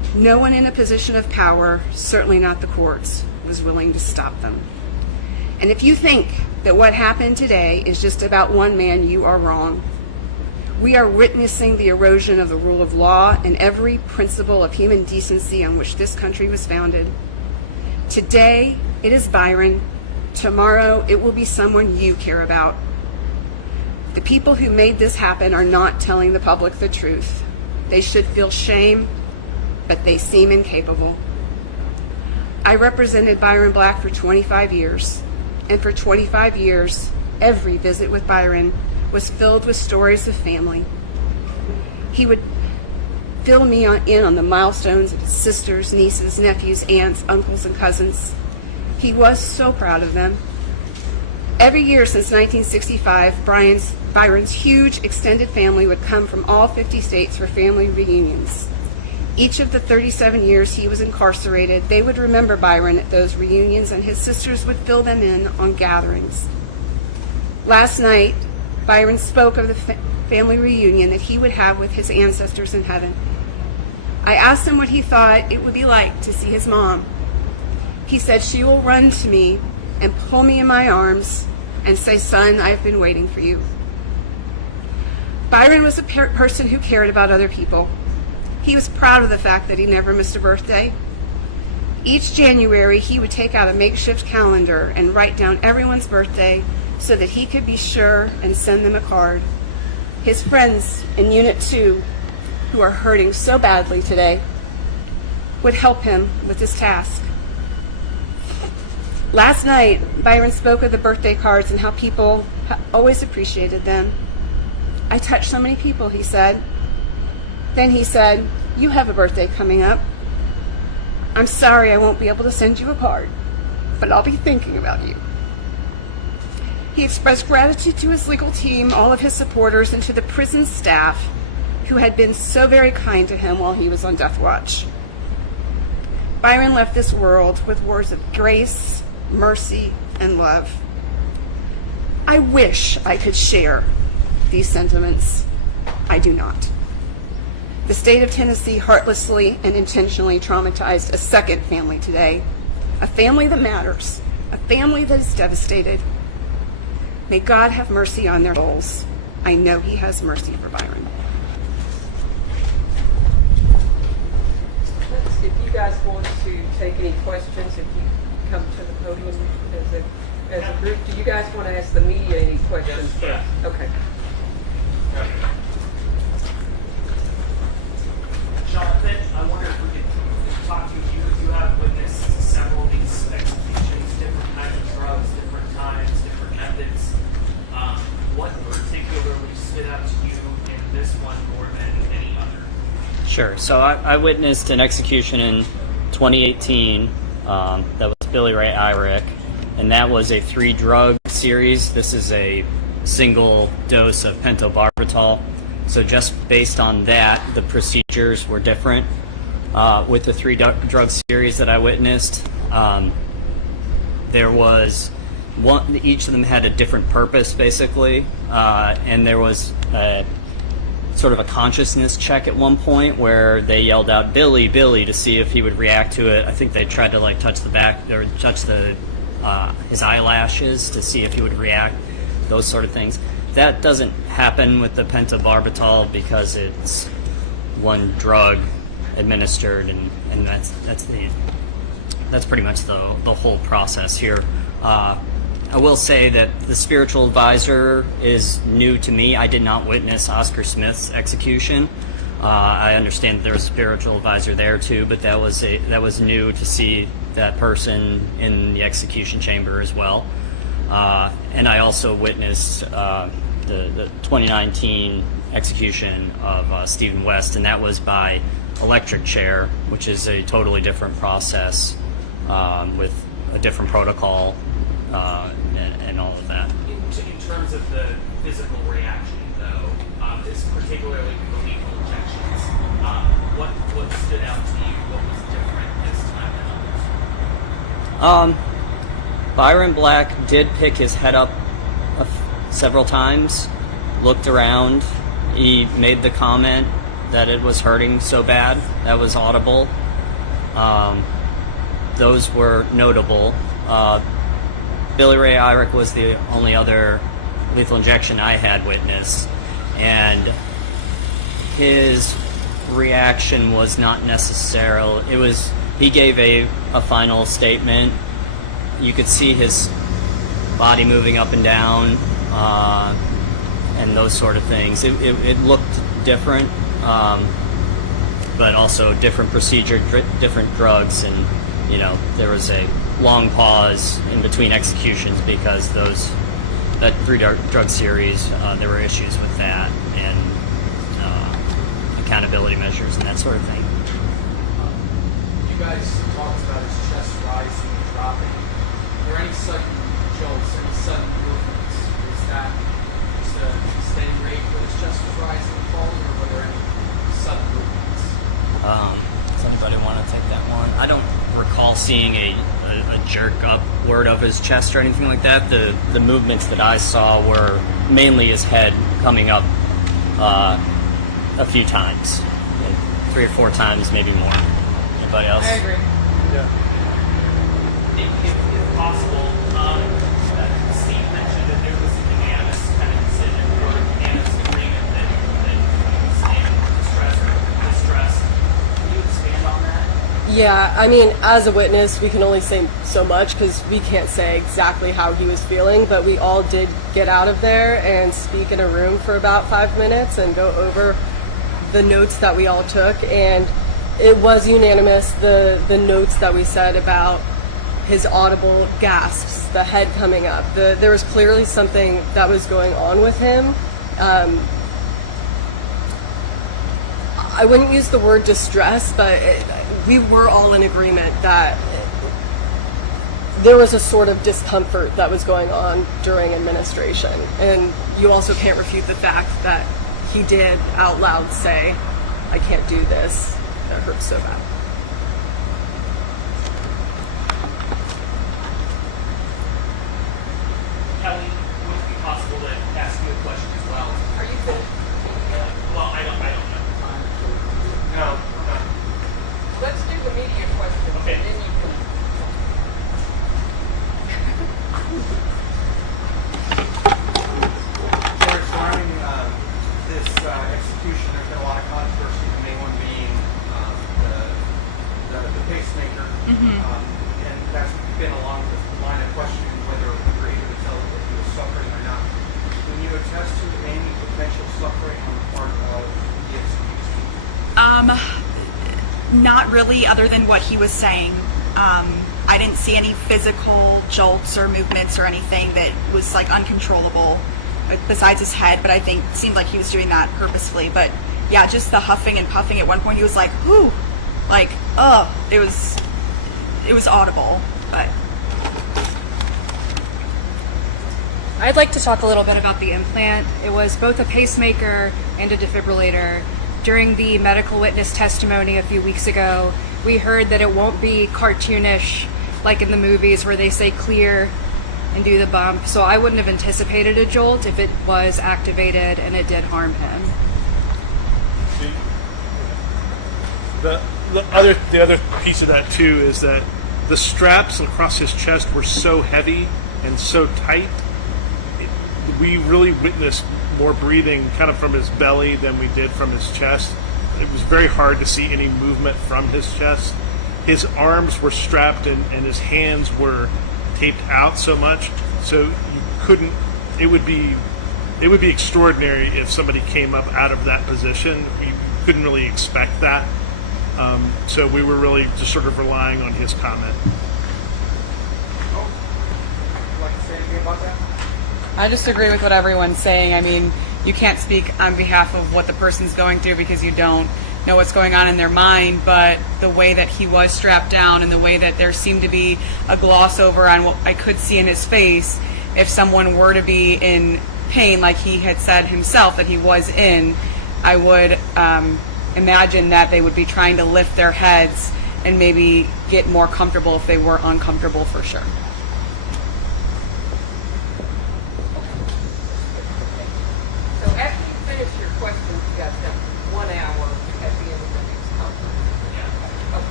No one in a position of power, certainly not the courts, was willing to stop them. And if you think that what happened today is just about one man, you are wrong. We are witnessing the erosion of the rule of law and every principle of human decency on which this country was founded. Today, it is Byron. Tomorrow, it will be someone you care about. The people who made this happen are not telling the public the truth. They should feel shame, but they seem incapable. I represented Byron Black for 25 years, and for 25 years, every visit with Byron was filled with stories of family. He would fill me in on the milestones of his sisters, nieces, nephews, aunts, uncles, and cousins. He was so proud of them. Every year since 1965, Byron's huge extended family would come from all 50 states for family reunions. Each of the 37 years he was incarcerated, they would remember Byron at those reunions, and his sisters would fill them in on gatherings. Last night, Byron spoke of the family reunion that he would have with his ancestors in heaven. I asked him what he thought it would be like to see his mom. He said she will run to me and pull me in my arms and say, "Son, I've been waiting for you." Byron was a person who cared about other people. He was proud of the fact that he never missed a birthday. Each January, he would take out a makeshift calendar and write down everyone's birthday so that he could be sure and send them a card. His friends in Unit 2, who are hurting so badly today, would help him with his task. Last night, Byron spoke of the birthday cards and how people always appreciated them. "I touched so many people," he said. Then he said, "You have a birthday coming up. I'm sorry I won't be able to send you a card, but I'll be thinking about you." He expressed gratitude to his legal team, all of his supporters, and to the prison staff who had been so very kind to him while he was on death watch. Byron left this world with words of grace, mercy, and love. I wish I could share these sentiments. I do not. The state of Tennessee heartlessly and intentionally traumatized a second family today, a family that matters, a family that is devastated. May God have mercy on their souls. I know He has mercy for Byron. If you guys want to take any questions, if you come to the podium as a group, do you guys want to ask the media any questions first? Okay. Jonathan, I wonder if we could talk to you. You have witnessed several of these executions, different kinds of drugs, different times, different methods. What particularly stood out to you in this one more than any other? Sure. So I witnessed an execution in 2018 that was Billy Ray Irick, and that was a 3-drug series. This is a single dose of pentobarbital. So just based on that, the procedures were different. With the 3-drug series that I witnessed, there was one, each of them had a different purpose, basically, and there was sort of a consciousness check at one point where they yelled out "Billy, Billy" to see if he would react to it. I think they tried to like touch the back or touch the his eyelashes to see if he would react, those sort of things. That doesn't happen with the pentobarbital because it's one drug administered, and that's pretty much the whole process here. I will say that the spiritual advisor is new to me. I did not witness Oscar Smith's execution. I understand that there was a spiritual advisor there too, but that was new to see that person in the execution chamber as well. And I also witnessed the 2019 execution of Stephen West, and that was by electric chair, which is a totally different process with a different protocol and all of that. In terms of the physical reaction, though, this particularly the lethal injections, what stood out to you? What was different this time than others? Byron Black did pick his head up several times, looked around. He made the comment that it was hurting so bad. That was audible. Those were notable. Billy Ray Irick was the only other lethal injection I had witnessed, and his reaction was not necessarily. It was, he gave a final statement. You could see his body moving up and down, and those sort of things. It looked different, but also different procedure, different drugs, and there was a long pause in between executions because that 3-drug series, there were issues with that, and accountability measures and that sort of thing. You guys talked about his chest rising and dropping. Were there any sudden jolts, any sudden movements? Was that just a steady rate where his chest was rising and falling, or were there any sudden movements? Does anybody want to take that one? I don't recall seeing a jerk upward of his chest or anything like that. The movements that I saw were mainly his head coming up a few times, 3 or 4 times, maybe more. Anybody else? I agree. Yeah. If possible, Steve mentioned that there was a unanimous kind of decision or unanimous agreement that his name was distress. Can you expand on that? Yeah, I mean, as a witness, we can only say so much because we can't say exactly how he was feeling, but we all did get out of there and speak in a room for about 5 minutes and go over the notes that we all took, and it was unanimous, the notes that we said about his audible gasps, the head coming up. There was clearly something that was going on with him. I wouldn't use the word distress, but we were all in agreement that there was a sort of discomfort that was going on during administration. And you also can't refute the fact that he did out loud say, "I can't do this. That hurts so bad." Kelly, would it be possible to ask you a question as well? Are you finished? Well, I don't know. No. Let's do the media question, Okay. and then you can. Surrounding this execution, there's been a lot of controversy, the main one being the pacemaker. And that's been along the line of questioning whether we were able to tell if he was suffering or not. Can you attest to any potential suffering on the part of the execution? Not really, other than what he was saying. I didn't see any physical jolts or movements or anything that was like uncontrollable besides his head, but I think it seemed like he was doing that purposefully. But yeah, just the huffing and puffing. At one point he was like, "Whoo," like, it was audible, but. I'd like to talk a little bit about the implant. It was both a pacemaker and a defibrillator. During the medical witness testimony a few weeks ago, we heard that it won't be cartoonish like in the movies where they say clear and do the bump. So I wouldn't have anticipated a jolt if it was activated and it did harm him. The other piece of that too is that the straps across his chest were so heavy and so tight. We really witnessed more breathing kind of from his belly than we did from his chest. It was very hard to see any movement from his chest. His arms were strapped and his hands were taped out so much, so you couldn't. It would be extraordinary if somebody came up out of that position. We couldn't really expect that, so we were really just sort of relying on his comment. Would you like to say anything about that? I just agree with what everyone's saying. I mean, you can't speak on behalf of what the person's going through because you don't know what's going on in their mind, but the way that he was strapped down and the way that there seemed to be a gloss over on what I could see in his face, if someone were to be in pain like he had said himself that he was in, I would imagine that they would be trying to lift their heads and maybe get more comfortable if they were uncomfortable for sure. So after you finish your questions, you guys have 1 hour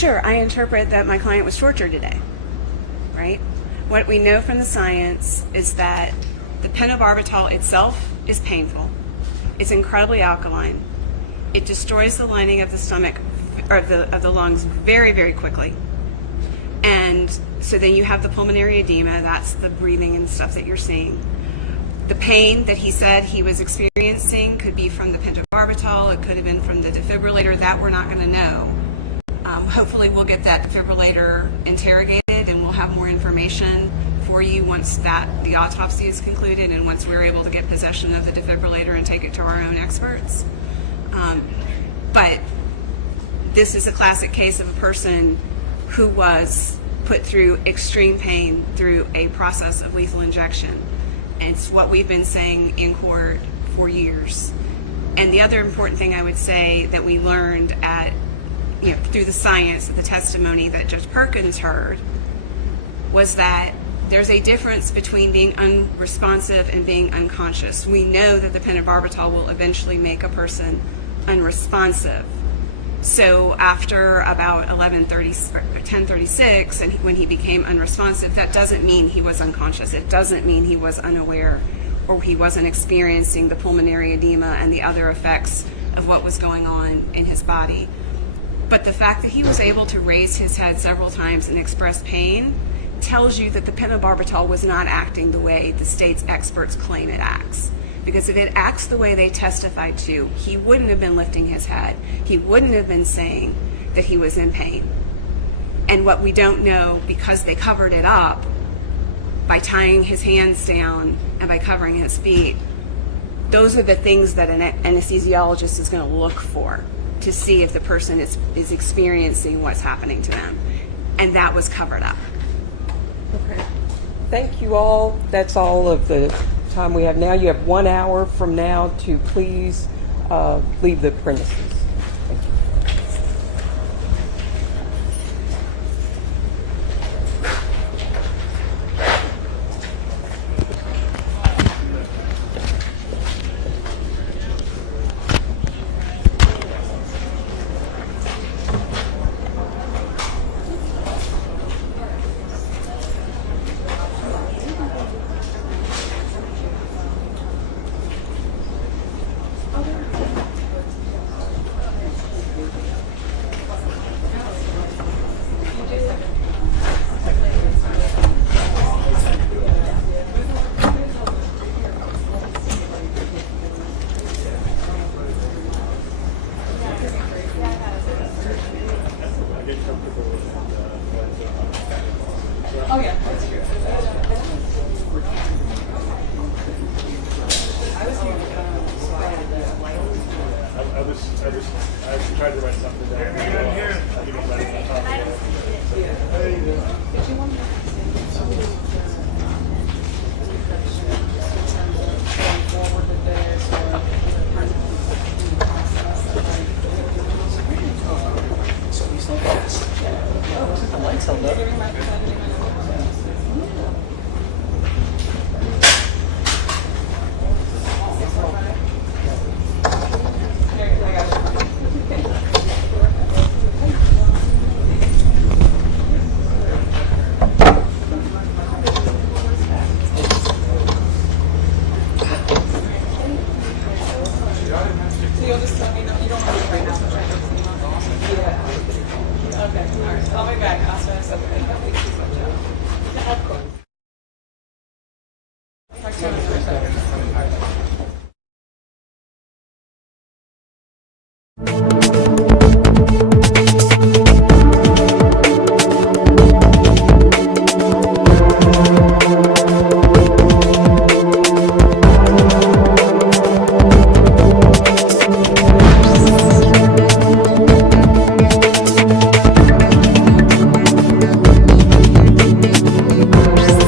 Sure, I interpret that my client was tortured today, right? What we know from the science is that the pentobarbital itself is painful. It's incredibly alkaline. It destroys the lining of the stomach, or of the lungs very, very quickly. And so then you have the pulmonary edema, that's the breathing and stuff that you're seeing. The pain that he said he was experiencing could be from the pentobarbital, it could have been from the defibrillator, that we're not going to know. Hopefully we'll get that defibrillator interrogated and we'll have more information for you once the autopsy is concluded and once we're able to get possession of the defibrillator and take it to our own experts. But this is a classic case of a person who was put through extreme pain through a process of lethal injection. And it's what we've been saying in court for years. And the other important thing I would say that we learned through the science of the testimony that Judge Perkins heard was that there's a difference between being unresponsive and being unconscious. We know that the pentobarbital will eventually make a person unresponsive. So after about 10:36, and when he became unresponsive, that doesn't mean he was unconscious. It doesn't mean he was unaware or he wasn't experiencing the pulmonary edema and the other effects of what was going on in his body. But the fact that he was able to raise his head several times and express pain tells you that the pentobarbital was not acting the way the state's experts claim it acts. Because if it acts the way they testified to, he wouldn't have been lifting his head. He wouldn't have been saying that he was in pain. And what we don't know, because they covered it up by tying his hands down and by covering his feet, those are the things that an anesthesiologist is going to look for to see if the person is experiencing what's happening to them. And that was covered up. Okay. Thank you all. That's all of the time we have now. You have 1 hour from now to please leave the premises. Thank you. Oh yeah, that's true. I actually tried to write something down. So he's like this. Oh, the lights held up. So you'll just let me know. You don't want to right now. Yeah. Okay. All right. I'll be back after something. Of course.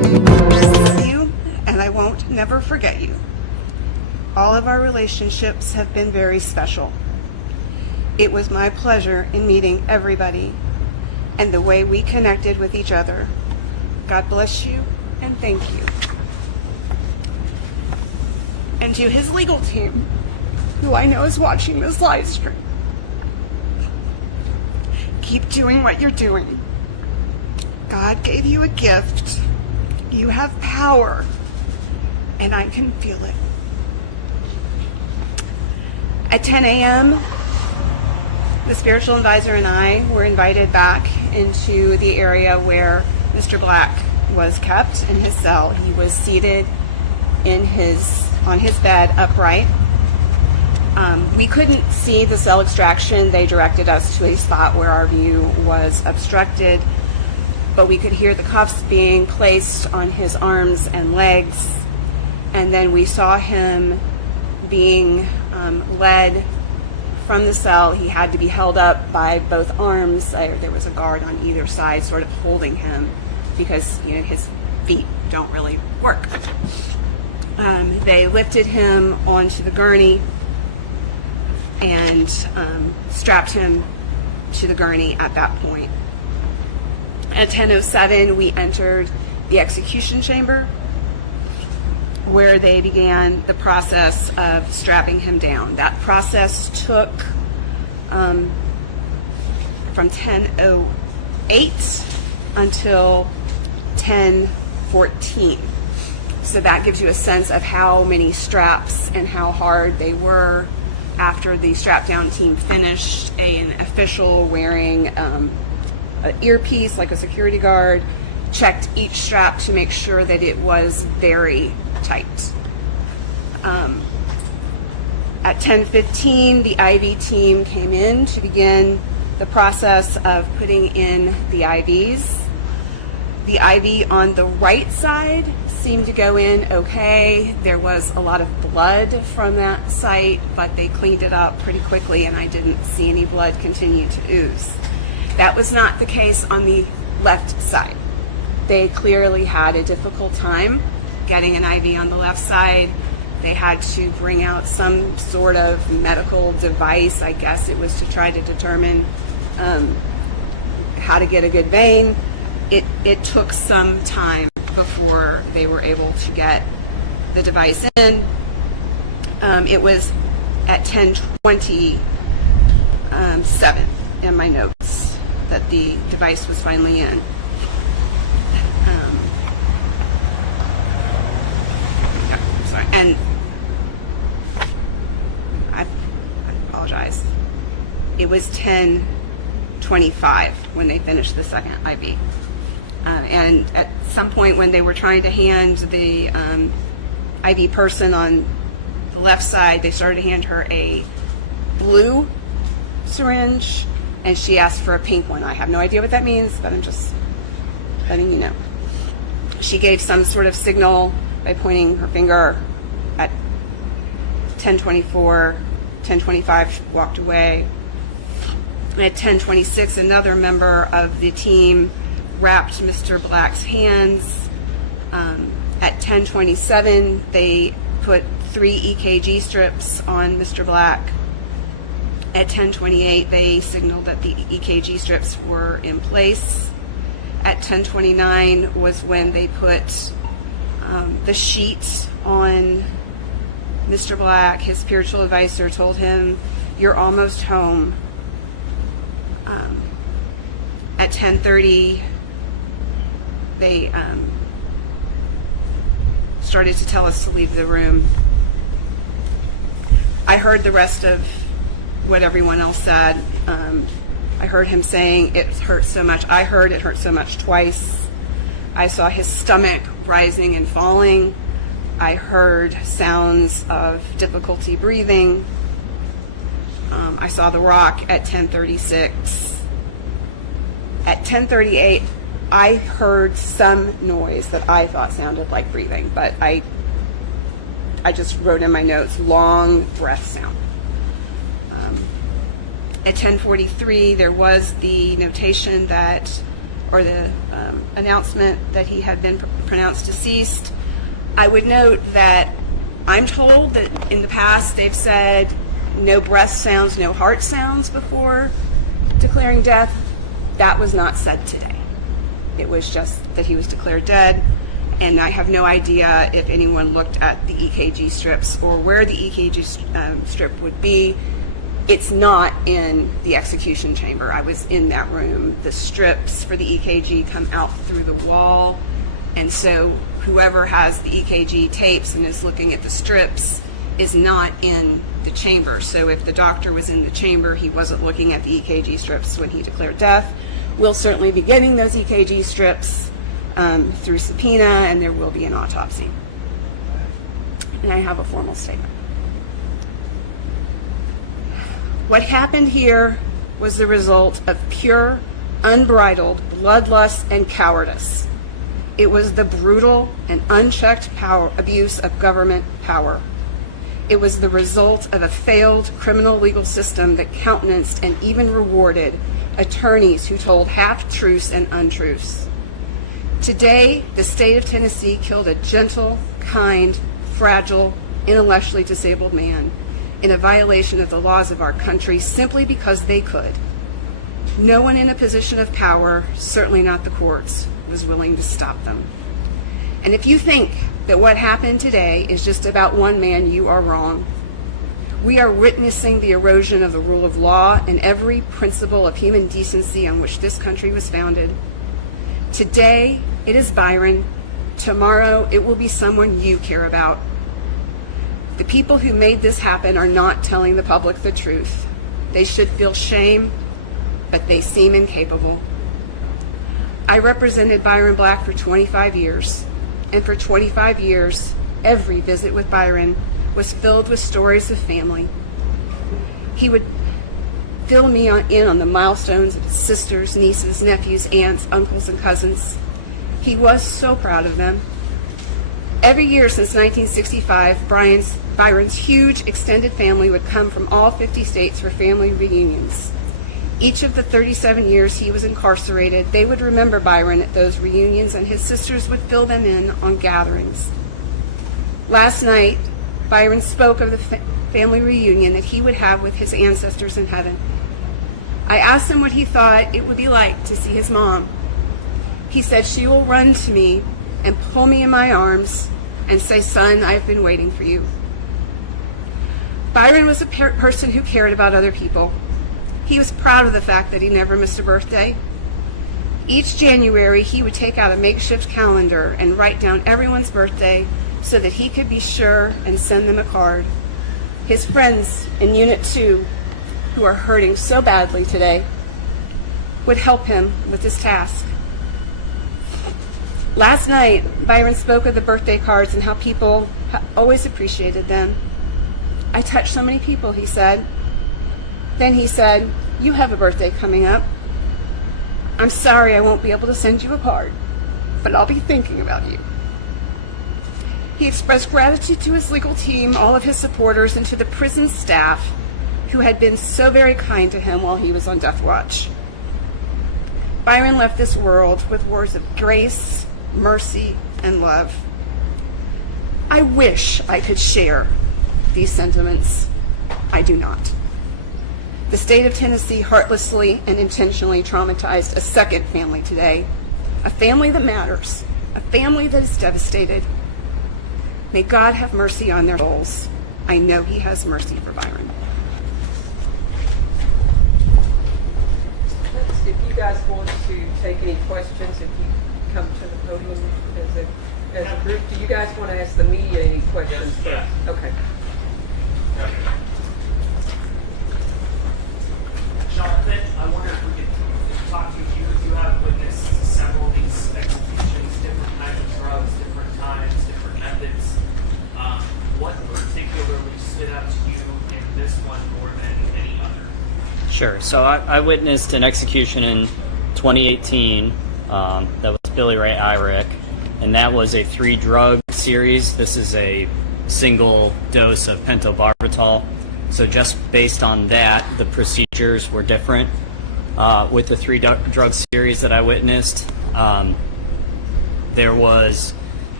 all of our relationships have been very special. It was my pleasure in meeting everybody and the way we connected with each other. God bless you and thank you. And to his legal team, who I know is watching this live stream, keep doing what you're doing. God gave you a gift. You have power, and I can feel it. At 10 a.m., the spiritual advisor and I were invited back into the area where Mr. Black was kept in his cell. He was seated on his bed upright. We couldn't see the cell extraction. They directed us to a spot where our view was obstructed, but we could hear the cuffs being placed on his arms and legs, and then we saw him being led from the cell. He had to be held up by both arms. There was a guard on either side sort of holding him because his feet don't really work. They lifted him onto the gurney and strapped him to the gurney at that point. At 10:07, we entered the execution chamber, where they began the process of strapping him down. That process took from 10:08 until 10:14. So that gives you a sense of how many straps and how hard they were. After the strap down team finished, an official wearing an earpiece like a security guard checked each strap to make sure that it was very tight. At 10:15, the IV team came in to begin the process of putting in the IVs. The IV on the right side seemed to go in okay. There was a lot of blood from that site, but they cleaned it up pretty quickly and I didn't see any blood continue to ooze. That was not the case on the left side. They clearly had a difficult time getting an IV on the left side. They had to bring out some sort of medical device. I guess it was to try to determine how to get a good vein. It took some time before they were able to get the device in. It was at 10:27 in my notes that the device was finally in. Sorry, and I apologize. It was 10:25 when they finished the second IV. And at some point when they were trying to hand the IV person on the left side, they started to hand her a blue syringe, and she asked for a pink one. I have no idea what that means, but I'm just letting you know. She gave some sort of signal by pointing her finger at 10:24, 10:25, she walked away. At 10:26, another member of the team wrapped Mr. Black's hands. At 10:27, they put 3 EKG strips on Mr. Black. At 10:28, they signaled that the EKG strips were in place. At 10:29 was when they put the sheet on Mr. Black. His spiritual advisor told him, "You're almost home." At 10:30, they started to tell us to leave the room. I heard the rest of what everyone else said. I heard him saying it hurt so much. I heard it hurt so much twice. I saw his stomach rising and falling. I heard sounds of difficulty breathing. I saw the rock at 10:36. At 10:38, I heard some noise that I thought sounded like breathing, but I just wrote in my notes, long breath sound. At 10:43, there was the notation that, or the announcement that he had been pronounced deceased. I would note that I'm told that in the past they've said no breath sounds, no heart sounds before declaring death. That was not said today. It was just that he was declared dead, and I have no idea if anyone looked at the EKG strips or where the EKG strip would be. It's not in the execution chamber. I was in that room. The strips for the EKG come out through the wall, and so whoever has the EKG tapes and is looking at the strips is not in the chamber. So if the doctor was in the chamber, he wasn't looking at the EKG strips when he declared death. We'll certainly be getting those EKG strips through subpoena, and there will be an autopsy. And I have a formal statement. What happened here was the result of pure, unbridled bloodlust and cowardice. It was the brutal and unchecked abuse of government power. It was the result of a failed criminal legal system that countenanced and even rewarded attorneys who told half-truths and untruths. Today, the state of Tennessee killed a gentle, kind, fragile, intellectually disabled man in a violation of the laws of our country simply because they could. No one in a position of power, certainly not the courts, was willing to stop them. And if you think that what happened today is just about one man, you are wrong. We are witnessing the erosion of the rule of law and every principle of human decency on which this country was founded. Today, it is Byron. Tomorrow, it will be someone you care about. The people who made this happen are not telling the public the truth. They should feel shame, but they seem incapable. I represented Byron Black for 25 years, and for 25 years, every visit with Byron was filled with stories of family. He would fill me in on the milestones of his sisters, nieces, nephews, aunts, uncles, and cousins. He was so proud of them. Every year since 1965, Byron's huge extended family would come from all 50 states for family reunions. Each of the 37 years he was incarcerated, they would remember Byron at those reunions, and his sisters would fill them in on gatherings. Last night, Byron spoke of the family reunion that he would have with his ancestors in heaven. I asked him what he thought it would be like to see his mom. He said she will run to me and pull me in my arms and say, "Son, I've been waiting for you." Byron was a person who cared about other people. He was proud of the fact that he never missed a birthday. Each January, he would take out a makeshift calendar and write down everyone's birthday so that he could be sure and send them a card. His friends in Unit 2, who are hurting so badly today, would help him with this task. Last night, Byron spoke of the birthday cards and how people always appreciated them. "I touched so many people," he said. Then he said, "You have a birthday coming up. I'm sorry I won't be able to send you a card, but I'll be thinking about you." He expressed gratitude to his legal team, all of his supporters, and to the prison staff who had been so very kind to him while he was on death watch. Byron left this world with words of grace, mercy, and love. I wish I could share these sentiments. I do not. The state of Tennessee heartlessly and intentionally traumatized a second family today, a family that matters, a family that is devastated. May God have mercy on their souls. I know He has mercy for Byron. If you guys want to take any questions, if you come to the podium as a group, do you guys want to ask the media any questions first? Okay. Jonathan, I wonder if we could talk to you. You have witnessed several of these executions, different kinds of drugs, different times, different methods. What particularly stood out to you in this one more than any other? Sure. So I witnessed an execution in 2018 that was Billy Ray Irick, and that was a 3-drug series. This is a single dose of pentobarbital. So just based on that, the procedures were different. With the 3-drug series that I witnessed, there was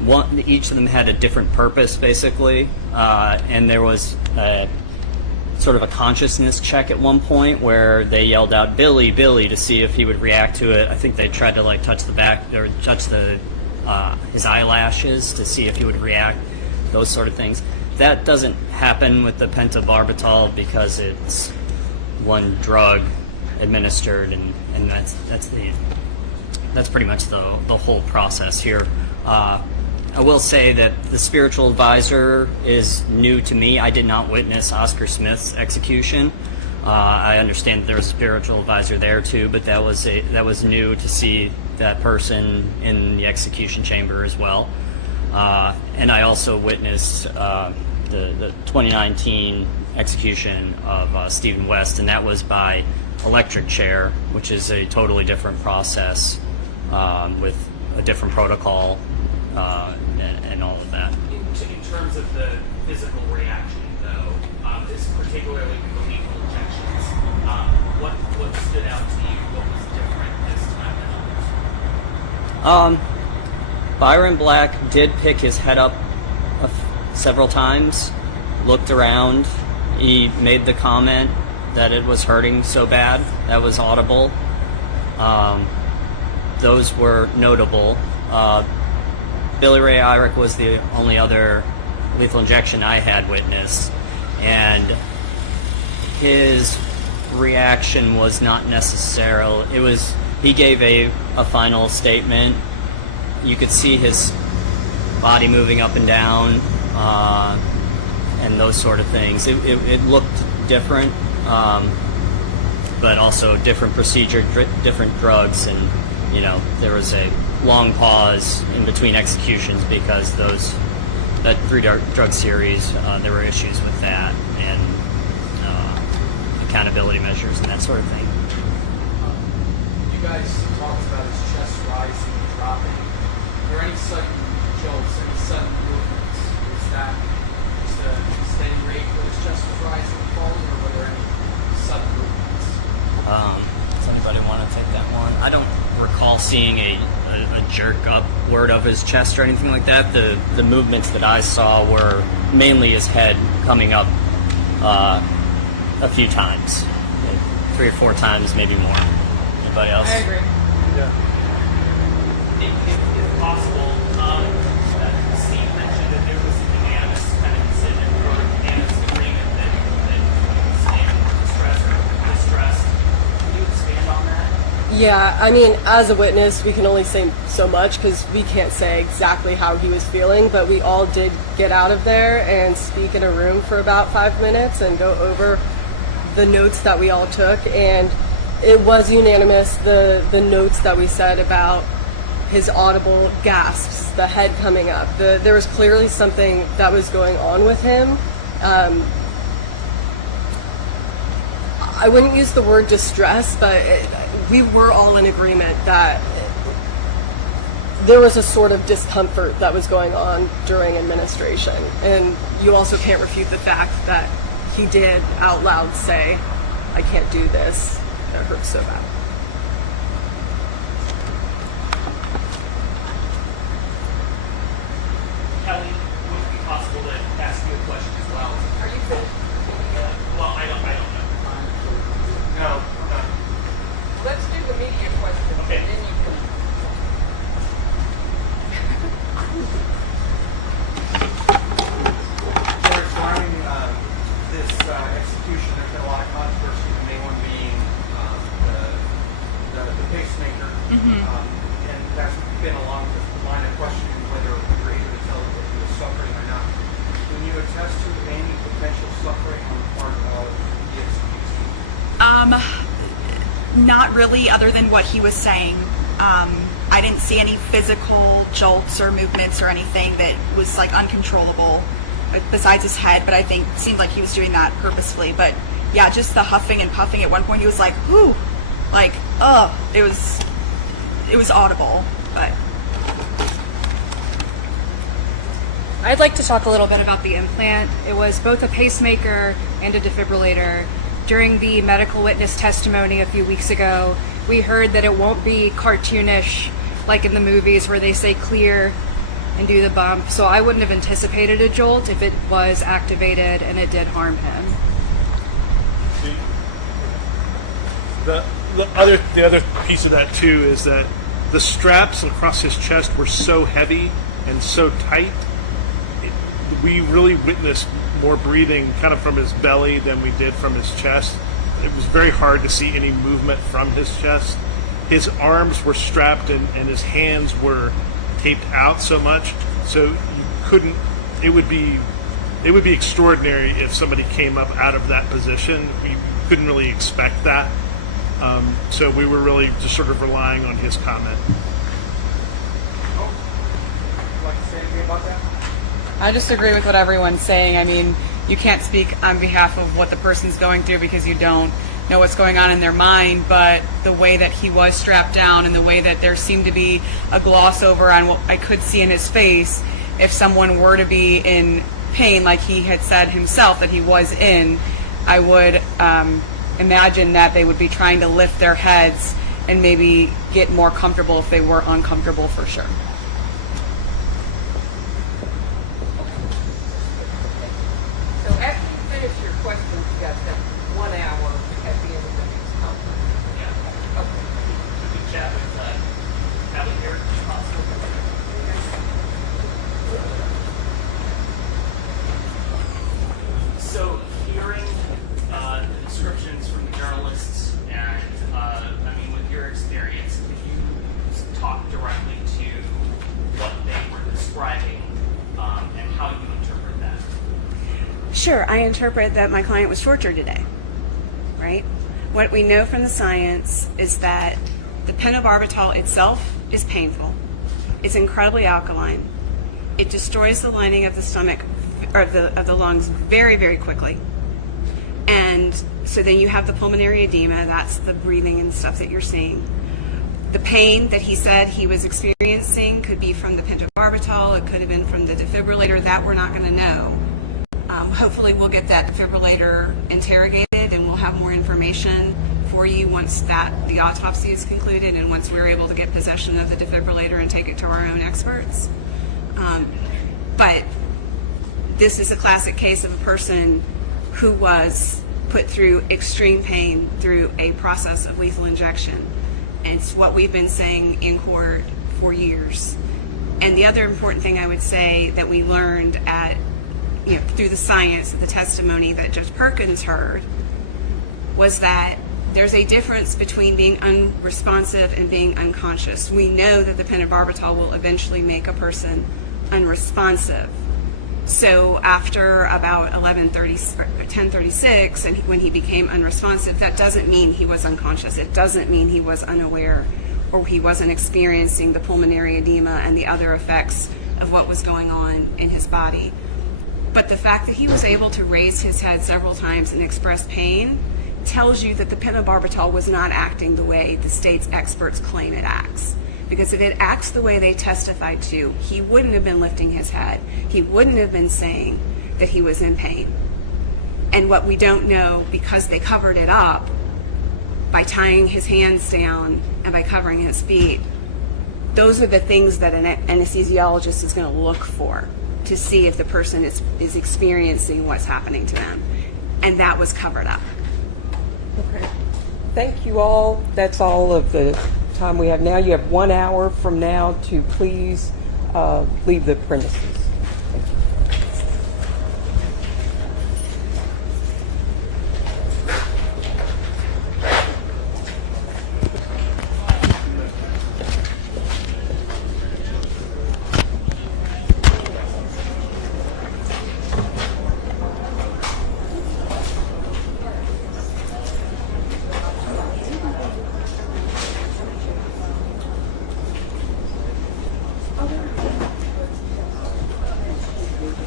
each of them had a different purpose, basically, and there was sort of a consciousness check at one point where they yelled out "Billy, Billy" to see if he would react to it. I think they tried to like touch the back or touch his eyelashes to see if he would react. Those sort of things. That doesn't happen with the pentobarbital because it's one drug administered, and that's pretty much the whole process here. I will say that the spiritual advisor is new to me. I did not witness Oscar Smith's execution. I understand that there was a spiritual advisor there too, but that was new to see that person in the execution chamber as well. And I also witnessed the 2019 execution of Stephen West, and that was by electric chair, which is a totally different process with a different protocol and all of that. In terms of the physical reaction, though, this particularly with the lethal injections, what stood out to you? What was different this time than others? Byron Black did pick his head up several times, looked around. He made the comment that it was hurting so bad. That was audible. Those were notable. Billy Ray Irick was the only other lethal injection I had witnessed, and his reaction was not necessarily. He gave a final statement. You could see his body moving up and down, and those sort of things. It looked different, but also different procedure, different drugs, and there was a long pause in between executions because that 3-drug series, there were issues with that and accountability measures and that sort of thing. You guys talked about his chest rising and dropping. Were there any sudden jolts, any sudden movements? Was that just a steady rate where his chest was rising and falling, or were there any sudden movements? Does anybody want to take that one? I don't recall seeing a jerk upward of his chest or anything like that. The movements that I saw were mainly his head coming up a few times, 3 or 4 times, maybe more. Anybody else? I agree. Yeah. If possible, Steve mentioned that there was a unanimous kind of decision or unanimous agreement that Stephen was distressed. Can you expand on that? Yeah, I mean, as a witness, we can only say so much because we can't say exactly how he was feeling, but we all did get out of there and speak in a room for about 5 minutes and go over the notes that we all took, and it was unanimous, the notes that we said about his audible gasps, the head coming up. There was clearly something that was going on with him. I wouldn't use the word distress, but we were all in agreement that there was a sort of discomfort that was going on during administration. And you also can't refute the fact that he did out loud say, "I can't do this. It hurts so bad." Kelly, would it be possible to ask you a question as well? Are you finished? Well, I don't know. No. Let's do the media questions. Okay. And then you can. Surrounding this execution, there's been a lot of controversy, the main one being the pacemaker. And that's been along the line of questioning whether we were able to tell if he was suffering or not. Can you attest to any potential suffering on the part of the executee? Not really, other than what he was saying. I didn't see any physical jolts or movements or anything that was like uncontrollable besides his head, but I think it seemed like he was doing that purposefully. But yeah, just the huffing and puffing. At one point he was like, whoo, like, it was audible, but. I'd like to talk a little bit about the implant. It was both a pacemaker and a defibrillator. During the medical witness testimony a few weeks ago, we heard that it won't be cartoonish like in the movies where they say clear and do the bump. So I wouldn't have anticipated a jolt if it was activated and it did harm him. The other piece of that too is that the straps across his chest were so heavy and so tight. We really witnessed more breathing kind of from his belly than we did from his chest. It was very hard to see any movement from his chest. His arms were strapped and his hands were taped out so much, so you couldn't. It would be extraordinary if somebody came up out of that position. We couldn't really expect that. So we were really just sort of relying on his comment. I just agree with what everyone's saying. I mean, you can't speak on behalf of what the person's going through because you don't know what's going on in their mind, but the way that he was strapped down and the way that there seemed to be a gloss over on what I could see in his face, if someone were to be in pain, like he had said himself that he was in, I would imagine that they would be trying to lift their heads and maybe get more comfortable if they were uncomfortable for sure. So after you finish your questions, you guys have 1 hour at the end of the next conference. Yeah. Okay. Should we chat with Kelly here if possible? So hearing the descriptions from the journalists and I mean with your experience, could you talk directly to what they were describing and how you interpret that? Sure, I interpret that my client was tortured today, right? What we know from the science is that the pentobarbital itself is painful. It's incredibly alkaline. It destroys the lining of the stomach, or of the lungs very, very quickly. And so then you have the pulmonary edema, that's the breathing and stuff that you're seeing. The pain that he said he was experiencing could be from the pentobarbital, it could have been from the defibrillator, that we're not going to know. Hopefully we'll get that defibrillator interrogated and we'll have more information for you once the autopsy is concluded and once we're able to get possession of the defibrillator and take it to our own experts. But this is a classic case of a person who was put through extreme pain through a process of lethal injection. And it's what we've been saying in court for years. And the other important thing I would say that we learned through the science, the testimony that Judge Perkins heard, was that there's a difference between being unresponsive and being unconscious. We know that the pentobarbital will eventually make a person unresponsive. So after about 10:36, and when he became unresponsive, that doesn't mean he was unconscious. It doesn't mean he was unaware or he wasn't experiencing the pulmonary edema and the other effects of what was going on in his body. But the fact that he was able to raise his head several times and express pain tells you that the pentobarbital was not acting the way the state's experts claim it acts. Because if it acts the way they testified to, he wouldn't have been lifting his head. He wouldn't have been saying that he was in pain. And what we don't know, because they covered it up by tying his hands down and by covering his feet, those are the things that an anesthesiologist is going to look for to see if the person is experiencing what's happening to them. And that was covered up. Okay. Thank you all. That's all of the time we have now. You have 1 hour from now to please leave the premises.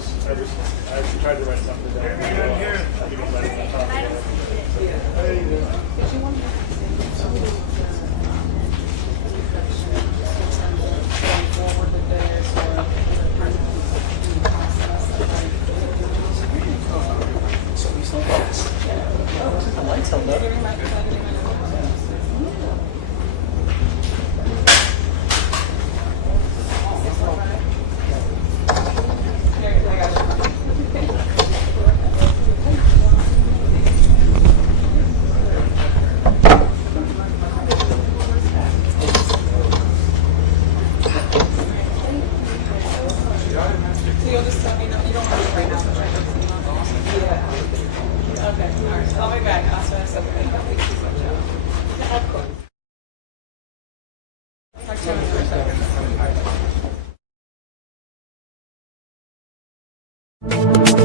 tried to write something down. I think it's letting me talk. There you go. The lights held up. You'll just tell me, no, you don't have to right now. Okay, all right. I'll be back. I'll say something. Of course. Talk to you in a second.